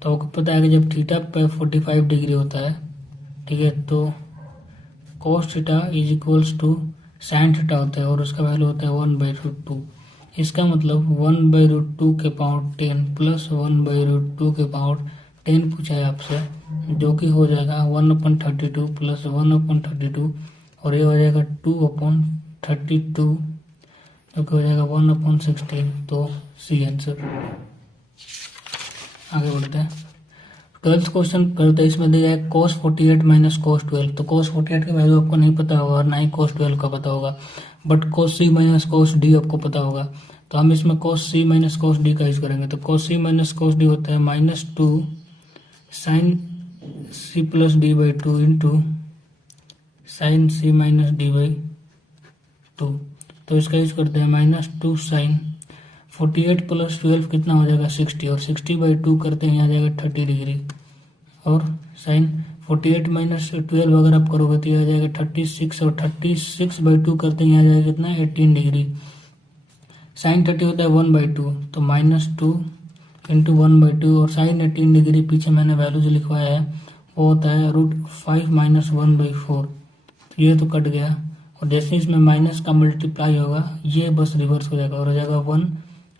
तो आपको पता है कि जब थीटा पे 45 डिग्री होता है, ठीक है, तो cos थीटा = sin थीटा होता है, और उसका वैल्यू होता है 1/√2। इसका मतलब 1/√2 के पावर 10 + 1/√2 के पावर 10 पूछा है आपसे, जो कि हो जाएगा 1/32 + 1/32, और ये हो जाएगा 2/32, जो कि हो जाएगा 1/16। तो सी आंसर। आगे बढ़ते हैं। 12th क्वेश्चन करते हैं, इसमें दिया है cos 48 माइनस cos 12। तो cos 48 की वैल्यू आपको नहीं पता होगा और ना ही cos 12 का पता होगा, but cos c minus cos d आपको पता होगा। तो हम इसमें cos c minus cos d का यूज करेंगे। तो cos c minus cos d होता है -2 sin c plus D by 2 into sin c minus D by 2। तो इसका यूज करते हैं -2 sin 48 प्लस 12 कितना हो जाएगा 60, और 60 बाई 2 करते हैं यहाँ जाएगा 30 डिग्री, और साइन 48 माइनस 12 अगर आप करोगे तो यह आ जाएगा 36, और 36 बाई 2 करते हैं यहाँ जाएगा कितना 18 डिग्री। साइन 30 होता है 1/2, तो -2 इंटू 1/2, और साइन 18 डिग्री पीछे मैंने वैल्यू जो लिखवाया है वो होता है √5 माइनस 1/4। तो ये तो कट गया, और जैसे इसमें माइनस का मल्टीप्लाई होगा ये बस रिवर्स हो जाएगा और हो जाएगा 1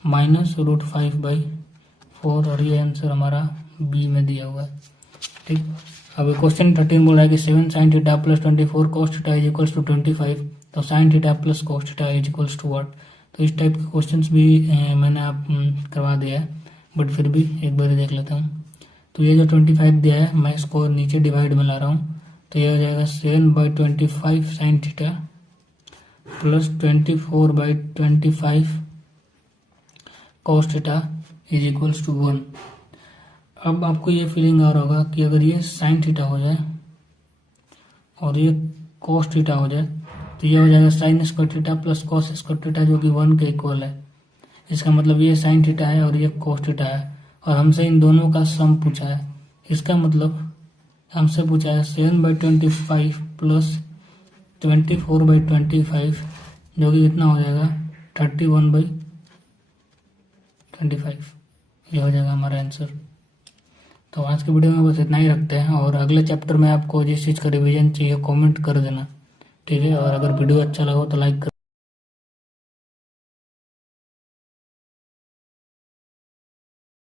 माइनस √5/4, और ये आंसर हमारा बी में दिया हुआ है। ठीक, अब क्वेश्चन 13 बोल रहा है कि 7 sin theta plus 24 cos theta is equals to 25। तो sin theta plus cos theta is equals to what. तो इस टाइप के क्वेश्चंस भी मैंने आप करवा दिया है, बट फिर भी एक बार देख लेता हूँ। तो ये जो 25 दिया है मैं इसको नीचे डिवाइड में ला रहा हूँ, तो ये हो जाएगा 7/25 sin theta plus 24/25 cos theta is equals to 1। अब आपको ये फीलिंग आ रहा होगा कि अगर ये sin थीटा हो जाए और ये cos थीटा हो जाए तो ये हो जाएगा sin square theta plus cos square theta, जो कि 1 के इक्वल है। इसका मतलब ये sin थीटा है और ये cos थीटा है, और हमसे इन दोनों का सम पूछा है। इसका मतलब हमसे पूछा है 7/25 प्लस 24/25, जो कि कितना हो जाएगा 31/25। ये हो जाएगा हमारा आंसर। तो आज के वीडियो में बस इतना ही रखते हैं, और अगले चैप्टर में आपको जिस चीज़ का रिवीजन चाहिए कमेंट कर देना, ठीक है। और अगर वीडियो अच्छा लगा तो लाइक कर